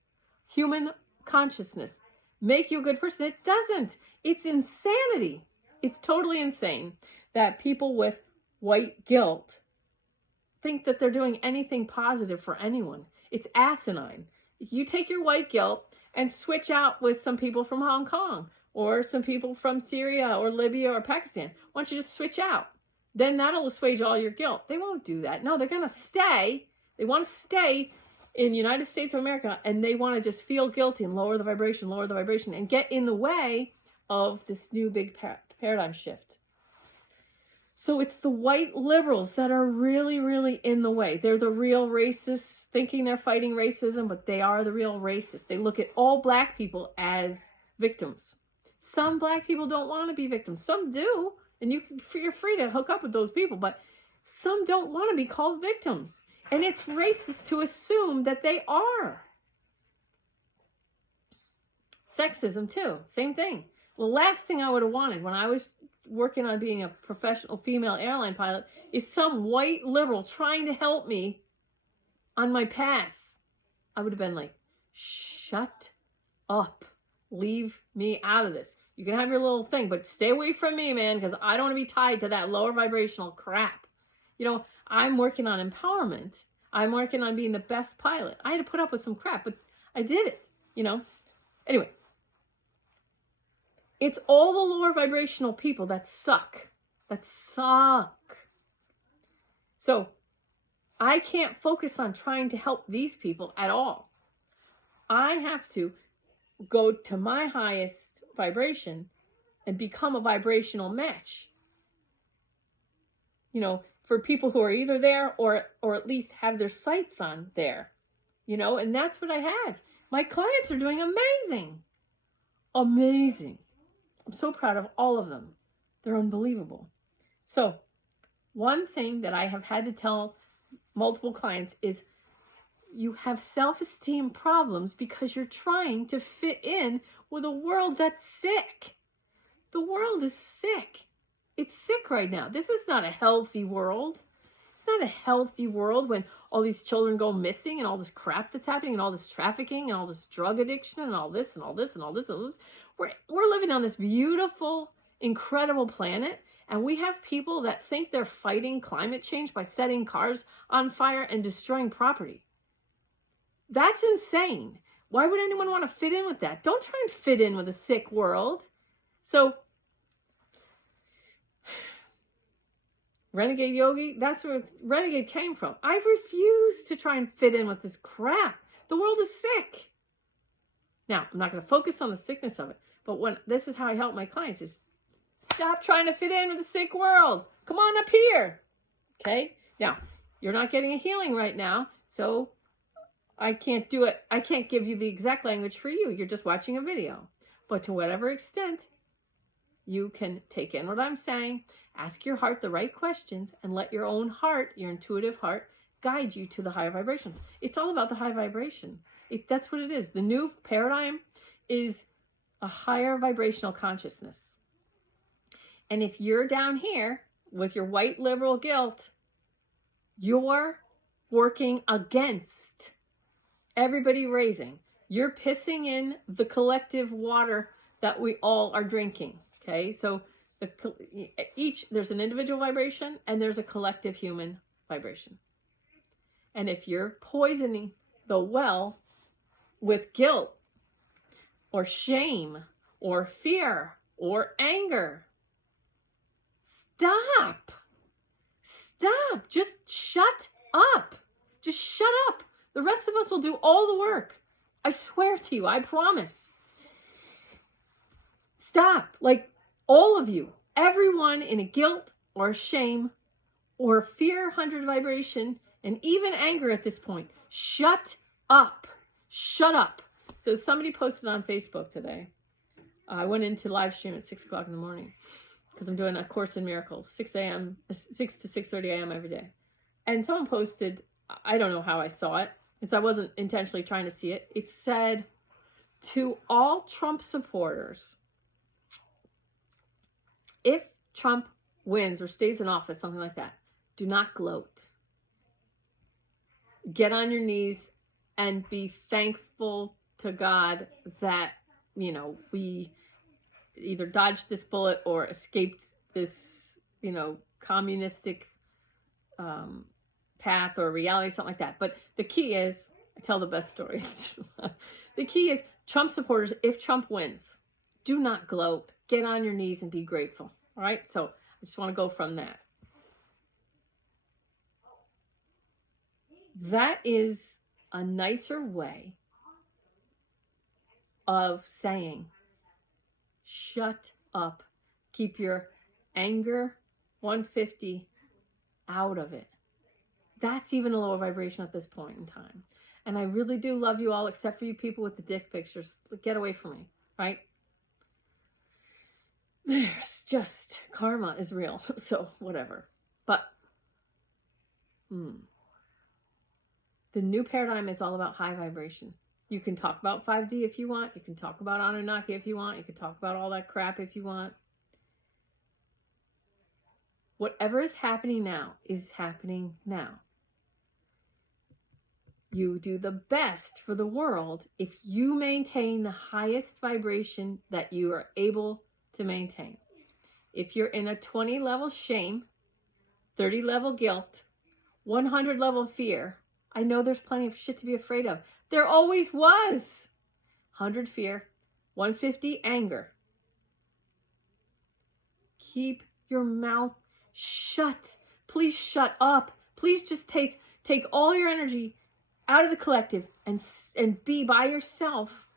human consciousness make you a good person? It doesn't. It's insanity. It's totally insane that people with white guilt think that they're doing anything positive for anyone. It's asinine. You take your white guilt and switch out with some people from Hong Kong or some people from Syria or Libya or Pakistan. Why don't you just switch out? Then that'll assuage all your guilt. They won't do that. No, they're going to stay. They want to stay in the United States of America, and they want to just feel guilty and lower the vibration, and get in the way of this new big paradigm shift. So it's the white liberals that are really, really in the way. They're the real racists, thinking they're fighting racism, but they are the real racists. They look at all black people as victims. Some black people don't want to be victims. Some do, and you're free to hook up with those people, but some don't want to be called victims. And it's racist to assume that they are. Sexism too, same thing. The last thing I would have wanted when I was working on being a professional female airline pilot is some white liberal trying to help me on my path. I would have been like, shut up. Leave me out of this. You can have your little thing, but stay away from me, man, because I don't want to be tied to that lower vibrational crap. You know, I'm working on empowerment. I'm working on being the best pilot. I had to put up with some crap, but I did it, you know. Anyway, it's all the lower vibrational people that suck. That suck. So I can't focus on trying to help these people at all. I have to go to my highest vibration and become a vibrational match. You know, for people who are either there or at least have their sights on there. You know, and that's what I have. My clients are doing amazing. Amazing. I'm so proud of all of them. They're unbelievable. So, one thing that I have had to tell multiple clients is you have self-esteem problems because you're trying to fit in with a world that's sick. The world is sick. It's sick right now. This is not a healthy world. It's not a healthy world when all these children go missing and all this crap that's happening and all this trafficking and all this drug addiction and all this and all this and all this and all this. We're living on this beautiful, incredible planet, and we have people that think they're fighting climate change by setting cars on fire and destroying property. That's insane. Why would anyone want to fit in with that? Don't try and fit in with a sick world. So, Renegade Yogi, that's where Renegade came from. I've refused to try and fit in with this crap. The world is sick. Now, I'm not going to focus on the sickness of it, but this is how I help my clients is stop trying to fit in with the sick world. Come on up here. Okay? Now, you're not getting a healing right now, so I can't do it. I can't give you the exact language for you. You're just watching a video. But to whatever extent you can take in what I'm saying, ask your heart the right questions, and let your own heart, your intuitive heart, guide you to the higher vibrations. It's all about the high vibration. That's what it is. The new paradigm is a higher vibrational consciousness. And if you're down here with your white liberal guilt, you're working against everybody raising. You're pissing in the collective water that we all are drinking. Okay, so there's an individual vibration and there's a collective human vibration. And if you're poisoning the well with guilt or shame or fear or anger, stop. Just shut up. Just shut up. The rest of us will do all the work. I swear to you, I promise. Stop. Like, all of you, everyone in a guilt or shame or fear 100 vibration and even anger at this point. Shut up. Shut up. So somebody posted on Facebook today. I went into live stream at 6 o'clock in the morning because I'm doing a Course in Miracles, 6 to 6:30 a.m. every day. And someone posted, I don't know how I saw it, because I wasn't intentionally trying to see it. It said, to all Trump supporters, if Trump wins or stays in office, something like that, do not gloat. Get on your knees and be thankful to God that, we either dodged this bullet or escaped this, communistic path or reality, something like that. But the key is, I tell the best stories. The key is, Trump supporters, if Trump wins, do not gloat. Get on your knees and be grateful. All right? So I just want to go from that. That is a nicer way of saying, shut up. Keep your anger 150 out of it. That's even a lower vibration at this point in time. And I really do love you all, except for you people with the dick pictures. Get away from me, right? There's just, karma is real, so whatever. But the new paradigm is all about high vibration. You can talk about 5D if you want. You can talk about Anunnaki if you want. You can talk about all that crap if you want. Whatever is happening now is happening now. You do the best for the world if you maintain the highest vibration that you are able to maintain. If you're in a 20 level shame, 30 level guilt, 100 level fear, I know there's plenty of shit to be afraid of. There always was. 100 fear, 150 anger. Keep your mouth shut. Please shut up. Please just take all your energy out of the collective and be by yourself,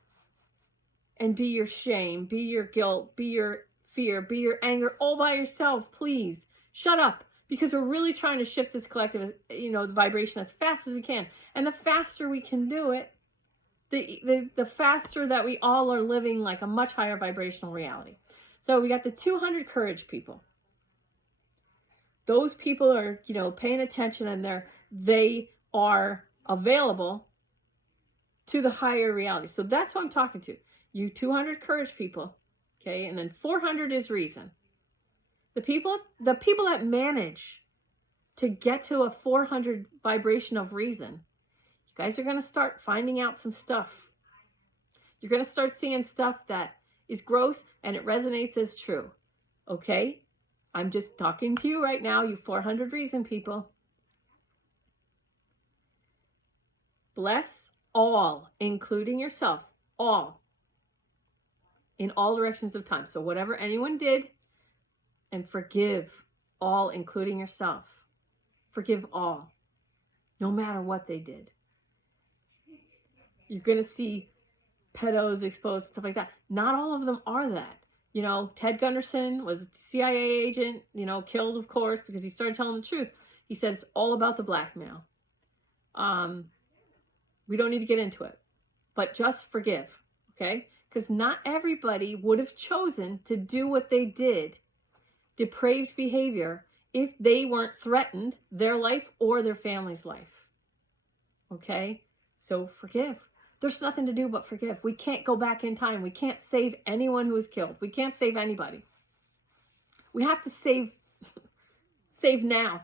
and be your shame, be your guilt, be your fear, be your anger, all by yourself. Please shut up, because we're really trying to shift this collective, the vibration as fast as we can. And the faster we can do it, the faster that we all are living like a much higher vibrational reality. So we got the 200 courage people. Those people are, paying attention, and they are available to the higher reality. So that's what I'm talking to. You 200 courage people, okay? And then 400 is reason. The people that manage to get to a 400 vibration of reason, you guys are going to start finding out some stuff. You're going to start seeing stuff that is gross and it resonates as true, okay? I'm just talking to you right now, you 400 reason people. Bless all, including yourself, all, in all directions of time. So whatever anyone did, and forgive all, including yourself. Forgive all, no matter what they did. You're going to see pedos exposed, stuff like that. Not all of them are that. Ted Gunderson was a CIA agent, killed, of course, because he started telling the truth. He said it's all about the blackmail. We don't need to get into it, but just forgive, okay? Because not everybody would have chosen to do what they did, depraved behavior, if they weren't threatened, their life or their family's life, okay? So forgive. There's nothing to do but forgive. We can't go back in time. We can't save anyone who was killed. We can't save anybody. We have to save now.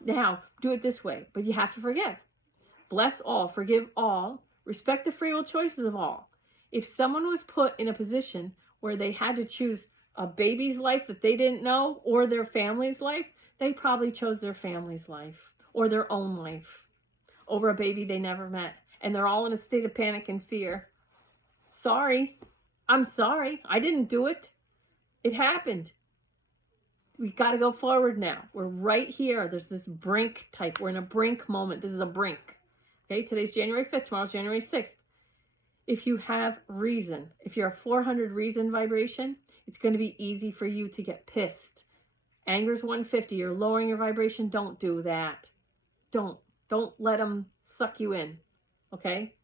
Do it this way, but you have to forgive. Bless all, forgive all, respect the free will choices of all. If someone was put in a position where they had to choose a baby's life that they didn't know or their family's life, they probably chose their family's life or their own life over a baby they never met. And they're all in a state of panic and fear. Sorry. I'm sorry. I didn't do it. It happened. We got to go forward now. We're right here. There's this brink type. We're in a brink moment. This is a brink. Okay, today's January 5th. Tomorrow's January 6th. If you have reason, if you're a 400 reason vibration, it's going to be easy for you to get pissed, Anger's 150. You're lowering your vibration. Don't do that. Don't let them suck you in. Okay?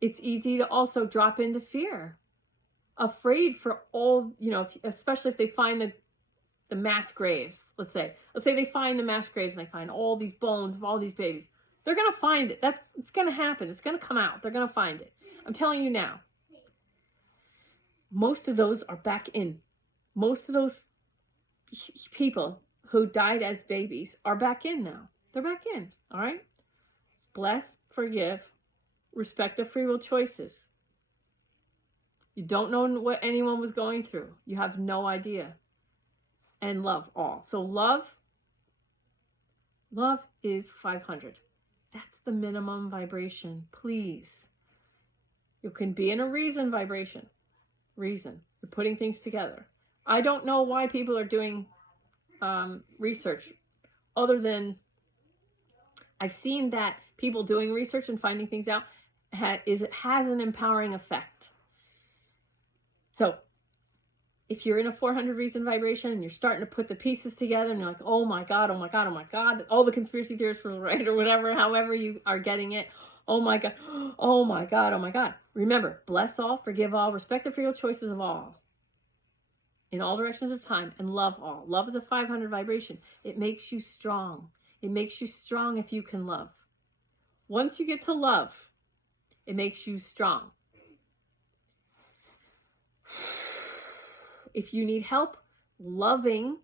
It's easy to also drop into fear. Afraid for all, especially if they find the mass graves. Let's say they find the mass graves and they find all these bones of all these babies. They're going to find it. It's going to happen. It's going to come out. They're going to find it. I'm telling you now. Most of those are back in. Most of those people who died as babies are back in now. They're back in. All right? Bless, forgive, respect the free will choices. You don't know what anyone was going through. You have no idea. And love all. So love is 500. That's the minimum vibration. Please. You can be in a reason vibration. Reason. You're putting things together. I don't know why people are doing research other than I've seen that people doing research and finding things out it has an empowering effect. So if you're in a 400 reason vibration and you're starting to put the pieces together and you're like, oh my God, all the conspiracy theorists were right or whatever, however you are getting it. Oh my God. Remember, bless all, forgive all, respect the free will choices of all in all directions of time, and love all. Love is a 500 vibration. It makes you strong. It makes you strong if you can love. Once you get to love, it makes you strong. If you need help loving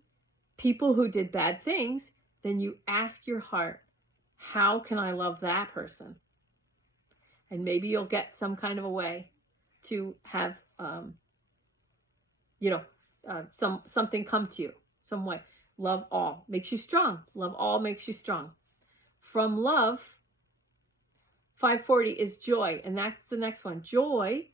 people who did bad things, then you ask your heart, how can I love that person? And maybe you'll get some kind of a way to have, something come to you, some way. Love all makes you strong. Love all makes you strong. From love, 540 is joy. And that's the next one. Joy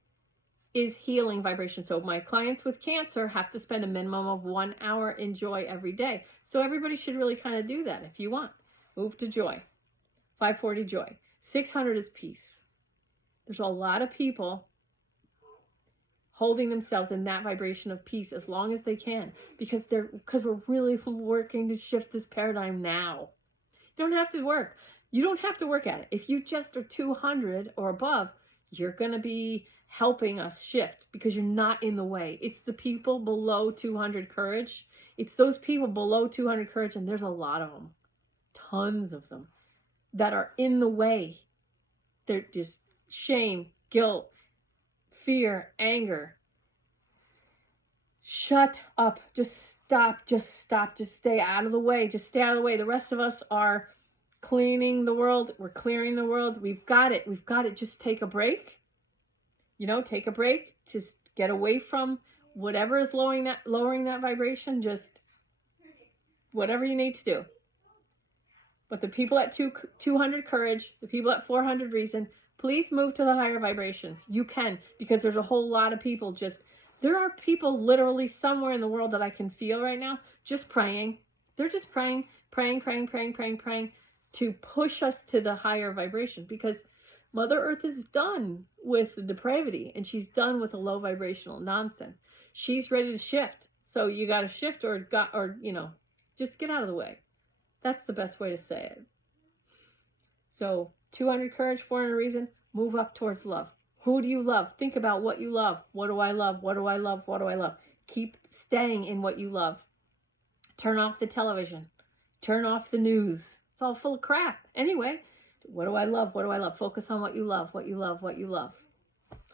is healing vibration. So my clients with cancer have to spend a minimum of 1 hour in joy every day. So everybody should really kind of do that if you want. Move to joy. 540 joy. 600 is peace. There's a lot of people holding themselves in that vibration of peace as long as they can because we're really working to shift this paradigm now. You don't have to work. You don't have to work at it. If you just are 200 or above, you're going to be helping us shift because you're not in the way. It's the people below 200 courage. It's those people below 200 courage, and there's a lot of them, tons of them, that are in the way. They're just shame, guilt, fear, anger. Shut up. Just stop. Just stay out of the way. Just stay out of the way. The rest of us are cleaning the world. We're clearing the world. We've got it. Just take a break. Take a break. Just get away from whatever is lowering that vibration. Just whatever you need to do. But the people at 200 courage, the people at 400 reason, please move to the higher vibrations. You can, because there's a whole lot of people there are people literally somewhere in the world that I can feel right now just praying. They're just praying to push us to the higher vibration because Mother Earth is done with the depravity and she's done with the low vibrational nonsense. She's ready to shift. So you got to shift or just get out of the way. That's the best way to say it. So 200 courage, 400 reason, move up towards love. Who do you love? Think about what you love. What do I love? What do I love? What do I love? Keep staying in what you love. Turn off the television. Turn off the news. It's all full of crap. Anyway, what do I love? What do I love? Focus on what you love, what you love, what you love.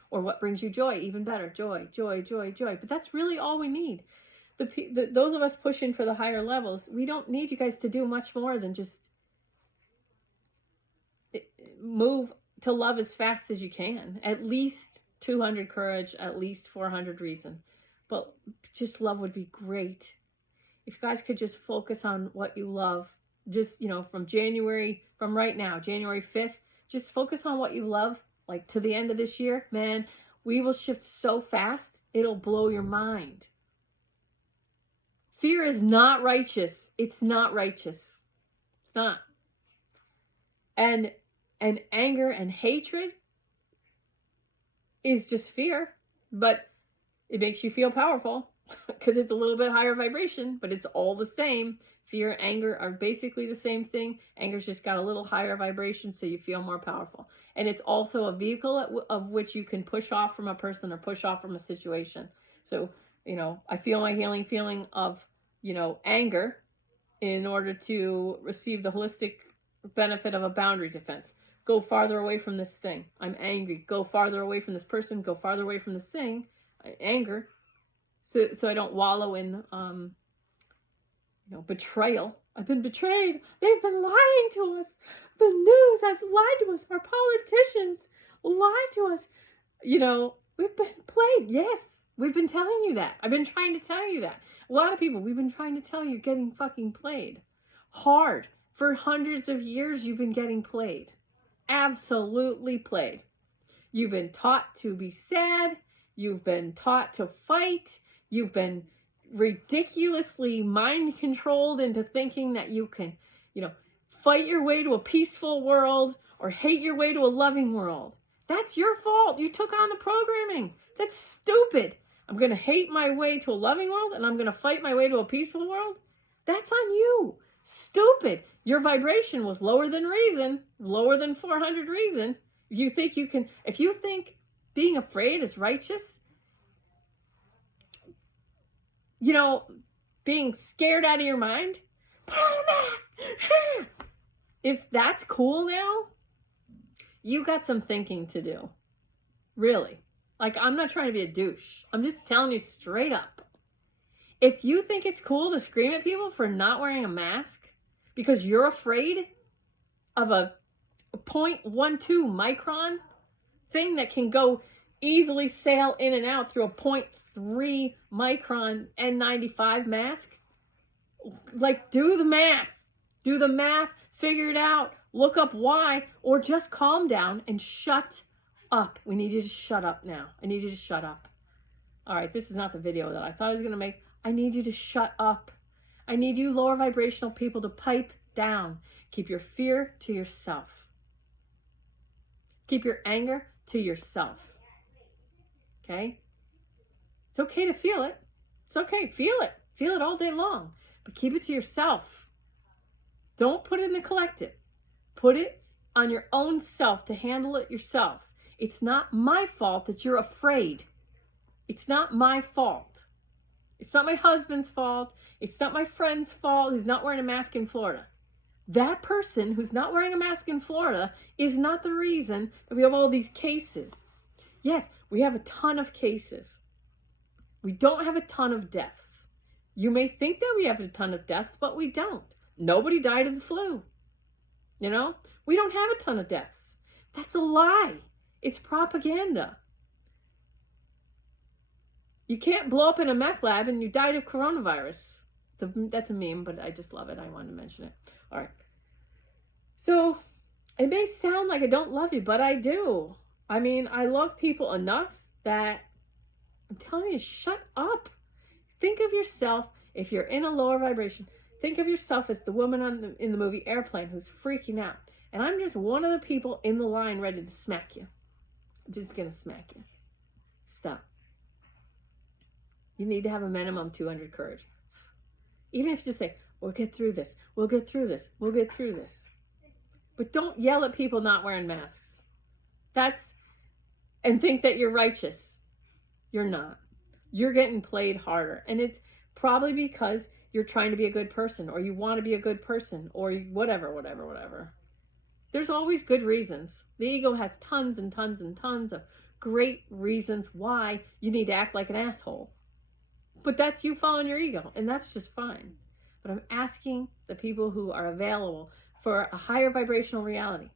Or what brings you joy, even better. Joy, joy, joy, joy. But that's really all we need. Those of us pushing for the higher levels, we don't need you guys to do much more than just move to love as fast as you can. At least 200 courage, at least 400 reason. But just love would be great. If you guys could just focus on what you love, just, from right now, January 5th, just focus on what you love, like to the end of this year, man, we will shift so fast, it'll blow your mind. Fear is not righteous. It's not righteous. It's not. And anger and hatred is just fear, but it makes you feel powerful. because it's a little bit higher vibration, but it's all the same. Fear and anger are basically the same thing. Anger's just got a little higher vibration, so you feel more powerful. And it's also a vehicle of which you can push off from a person or push off from a situation. So, I feel my healing feeling of, anger in order to receive the holistic benefit of a boundary defense. Go farther away from this thing. I'm angry. Go farther away from this person. Go farther away from this thing. Anger. So I don't wallow in, betrayal. I've been betrayed. They've been lying to us. The news has lied to us. Our politicians lied to us. We've been played. Yes, we've been telling you that. I've been trying to tell you that. A lot of people, we've been trying to tell you, getting fucking played. Hard. For hundreds of years, you've been getting played. Absolutely played. You've been taught to be sad. You've been taught to fight. You've been ridiculously mind controlled into thinking that you can, fight your way to a peaceful world or hate your way to a loving world. That's your fault. You took on the programming. That's stupid. I'm going to hate my way to a loving world and I'm going to fight my way to a peaceful world. That's on you. Stupid. Your vibration was lower than reason, lower than 400 reason. If you think being afraid is righteous, being scared out of your mind, put on a mask. If that's cool now, you got some thinking to do. Really. Like, I'm not trying to be a douche. I'm just telling you straight up. If you think it's cool to scream at people for not wearing a mask because you're afraid of a 0.12 micron thing that can go easily sail in and out through a 0.3 micron N95 mask, like, do the math. Do the math, figure it out, look up why, or just calm down and shut up. We need you to shut up now. I need you to shut up. All right, this is not the video that I thought I was going to make. I need you to shut up. I need you lower vibrational people to pipe down. Keep your fear to yourself. Keep your anger to yourself. Okay? It's okay to feel it. It's okay. Feel it. Feel it all day long. But keep it to yourself. Don't put it in the collective. Put it on your own self to handle it yourself. It's not my fault that you're afraid. It's not my fault. It's not my husband's fault. It's not my friend's fault who's not wearing a mask in Florida. That person who's not wearing a mask in Florida is not the reason that we have all these cases. Yes, we have a ton of cases. We don't have a ton of deaths. You may think that we have a ton of deaths, but we don't. Nobody died of the flu. We don't have a ton of deaths. That's a lie. It's propaganda. You can't blow up in a meth lab and you died of coronavirus. That's a meme, but I just love it. I wanted to mention it. All right. So it may sound like I don't love you, but I do. I mean, I love people enough that I'm telling you, shut up. Think of yourself, if you're in a lower vibration, think of yourself as the woman in the movie Airplane who's freaking out. And I'm just one of the people in the line ready to smack you. I'm just going to smack you. Stop. You need to have a minimum 200 courage. Even if you just say, we'll get through this. We'll get through this. We'll get through this. But don't yell at people not wearing masks. And think that you're righteous. You're not. You're getting played harder. And it's probably because you're trying to be a good person, or you want to be a good person, or whatever. There's always good reasons. The ego has tons and tons and tons of great reasons why you need to act like an asshole. But that's you following your ego, and that's just fine. But I'm asking the people who are available for a higher vibrational reality.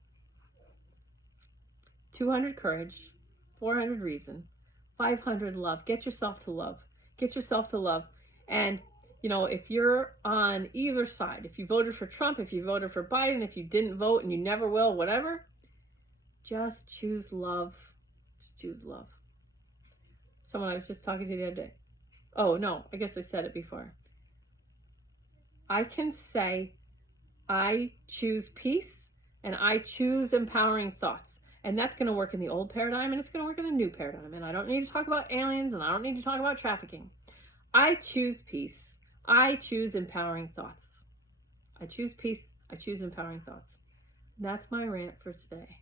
200 courage, 400 reason, 500 love. Get yourself to love. Get yourself to love. And, if you're on either side, if you voted for Trump, if you voted for Biden, if you didn't vote and you never will, whatever, just choose love. Just choose love. Someone I was just talking to the other day. Oh, no, I guess I said it before. I can say I choose peace and I choose empowering thoughts. And that's going to work in the old paradigm and it's going to work in the new paradigm. And I don't need to talk about aliens and I don't need to talk about trafficking. I choose peace. I choose empowering thoughts. I choose peace. I choose empowering thoughts. And that's my rant for today.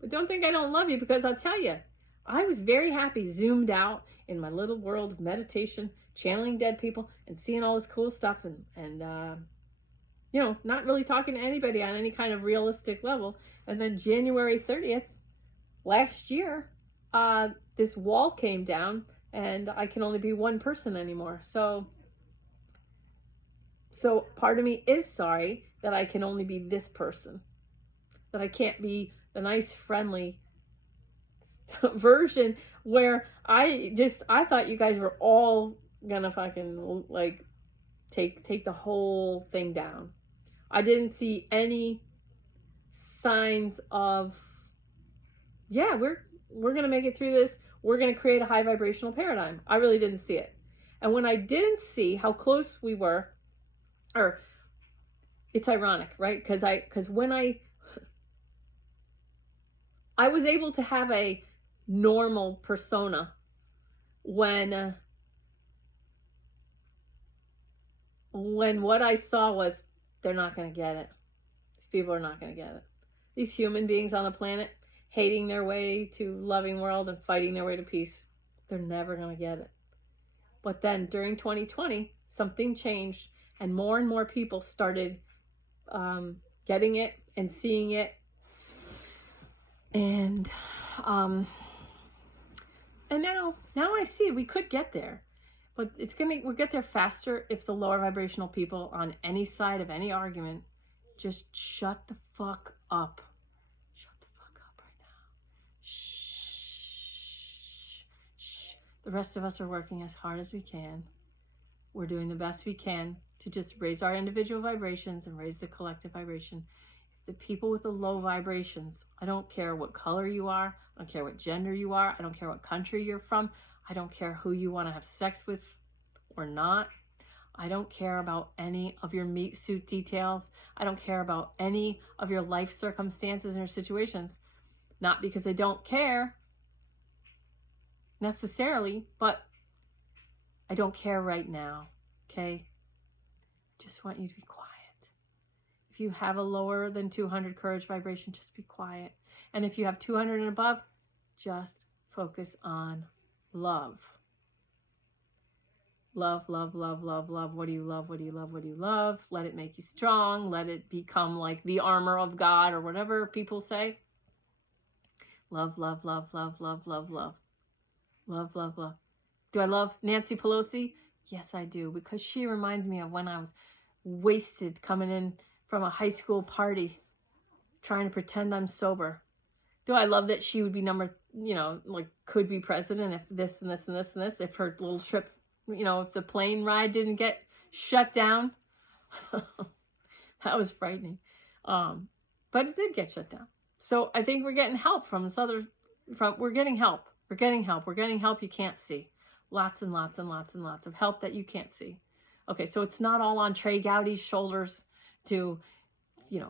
But don't think I don't love you, because I'll tell you, I was very happy zoomed out in my little world of meditation, channeling dead people and seeing all this cool stuff and you know, not really talking to anybody on any kind of realistic level. And then January 30th last year, this wall came down and I can only be one person anymore. So part of me is sorry that I can only be this person, that I can't be the nice, friendly version where I thought you guys were all gonna fucking like take the whole thing down. I didn't see any signs of, yeah, we're gonna make it through this. We're gonna create a high vibrational paradigm. I really didn't see it. And when I didn't see how close we were, or it's ironic, right? Because when I was able to have a normal persona when what I saw was, they're not going to get it. These people are not going to get it. These human beings on the planet hating their way to loving world and fighting their way to peace, they're never going to get it. But then during 2020, something changed and more people started getting it and seeing it. And now I see we could get there, but we'll get there faster if the lower vibrational people on any side of any argument just shut the fuck up. Shut the fuck up right now. Shh. Shh. The rest of us are working as hard as we can. We're doing the best we can to just raise our individual vibrations and raise the collective vibration. The people with the low vibrations, I don't care what color you are, I don't care what gender you are, I don't care what country you're from, I don't care who you want to have sex with or not, I don't care about any of your meat suit details, I don't care about any of your life circumstances and your situations. Not because I don't care necessarily, but I don't care right now, okay? I just want you to be quiet. If you have a lower than 200 courage vibration, just be quiet. And if you have 200 and above, just focus on love. Love, love, love, love, love. What do you love? What do you love? What do you love? Let it make you strong. Let it become like the armor of God or whatever people say. Love, love, love, love, love, love, love. Love, love, love. Do I love Nancy Pelosi? Yes, I do. Because she reminds me of when I was wasted coming in from a high school party, trying to pretend I'm sober. Do I love that she would be could be president if this and this and this and this, if her little trip, if the plane ride didn't get shut down. That was frightening. But it did get shut down. So I think we're getting help from we're getting help. We're getting help. We're getting help you can't see. Lots and lots and lots and lots of help that you can't see. Okay, so it's not all on Trey Gowdy's shoulders to,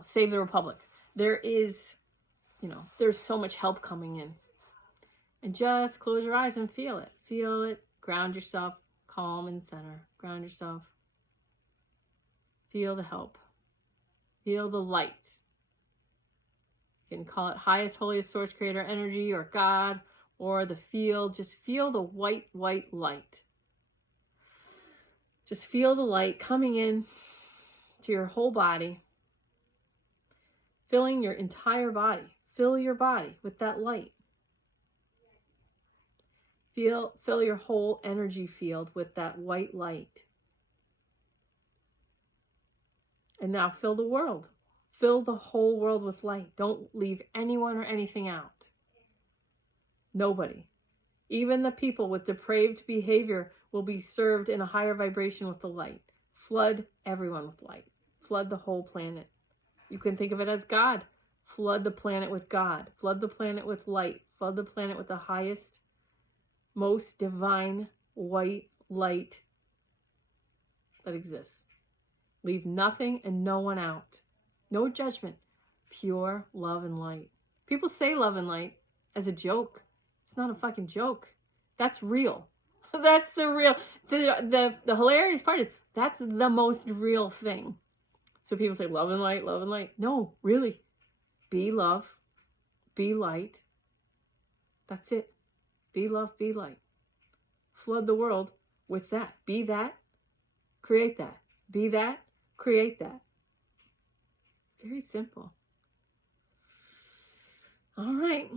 save the republic. There is, there's so much help coming in. And just close your eyes and feel it. Feel it. Ground yourself. Calm and center. Ground yourself. Feel the help. Feel the light. You can call it highest, holiest source, creator, energy, or God, or the field. Just feel the white light. Just feel the light coming in to your whole body, filling your entire body. Fill your body with that light. Fill your whole energy field with that white light. And now fill the world. Fill the whole world with light. Don't leave anyone or anything out. Nobody. Even the people with depraved behavior will be served in a higher vibration with the light. Flood everyone with light. Flood the whole planet. You can think of it as God. Flood the planet with God. Flood the planet with light. Flood the planet with the highest, most divine white light that exists. Leave nothing and no one out. No judgment. Pure love and light. People say love and light as a joke. It's not a fucking joke. That's real. That's the real, the hilarious part is that's the most real thing. So people say love and light, love and light. No, really. Be love, be light. That's it. Be love, be light. Flood the world with that. Be that, create that. Be that, create that. Very simple. All right.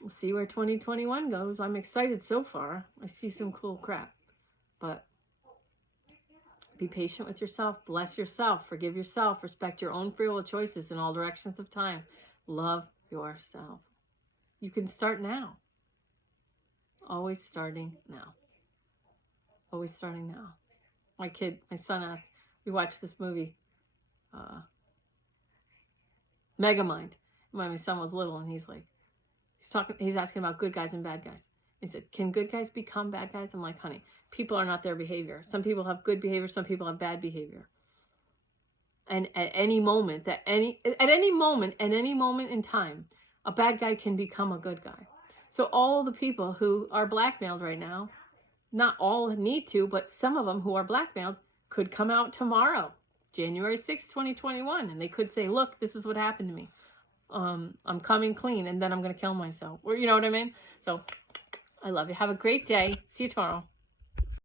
We'll see where 2021 goes. I'm excited so far. I see some cool crap. But be patient with yourself. Bless yourself. Forgive yourself. Respect your own free will choices in all directions of time. Love yourself. You can start now. Always starting now. Always starting now. My son asked, we watched this movie, Megamind, when my son was little, and he's asking about good guys and bad guys. He said, can good guys become bad guys? I'm like, honey, people are not their behavior. Some people have good behavior, some people have bad behavior. And at any moment in time, a bad guy can become a good guy. So all the people who are blackmailed right now, not all need to, but some of them who are blackmailed could come out tomorrow, January 6th, 2021. And they could say, look, this is what happened to me. I'm coming clean, and then I'm going to kill myself. Or, you know what I mean? So I love you. Have a great day. See you tomorrow.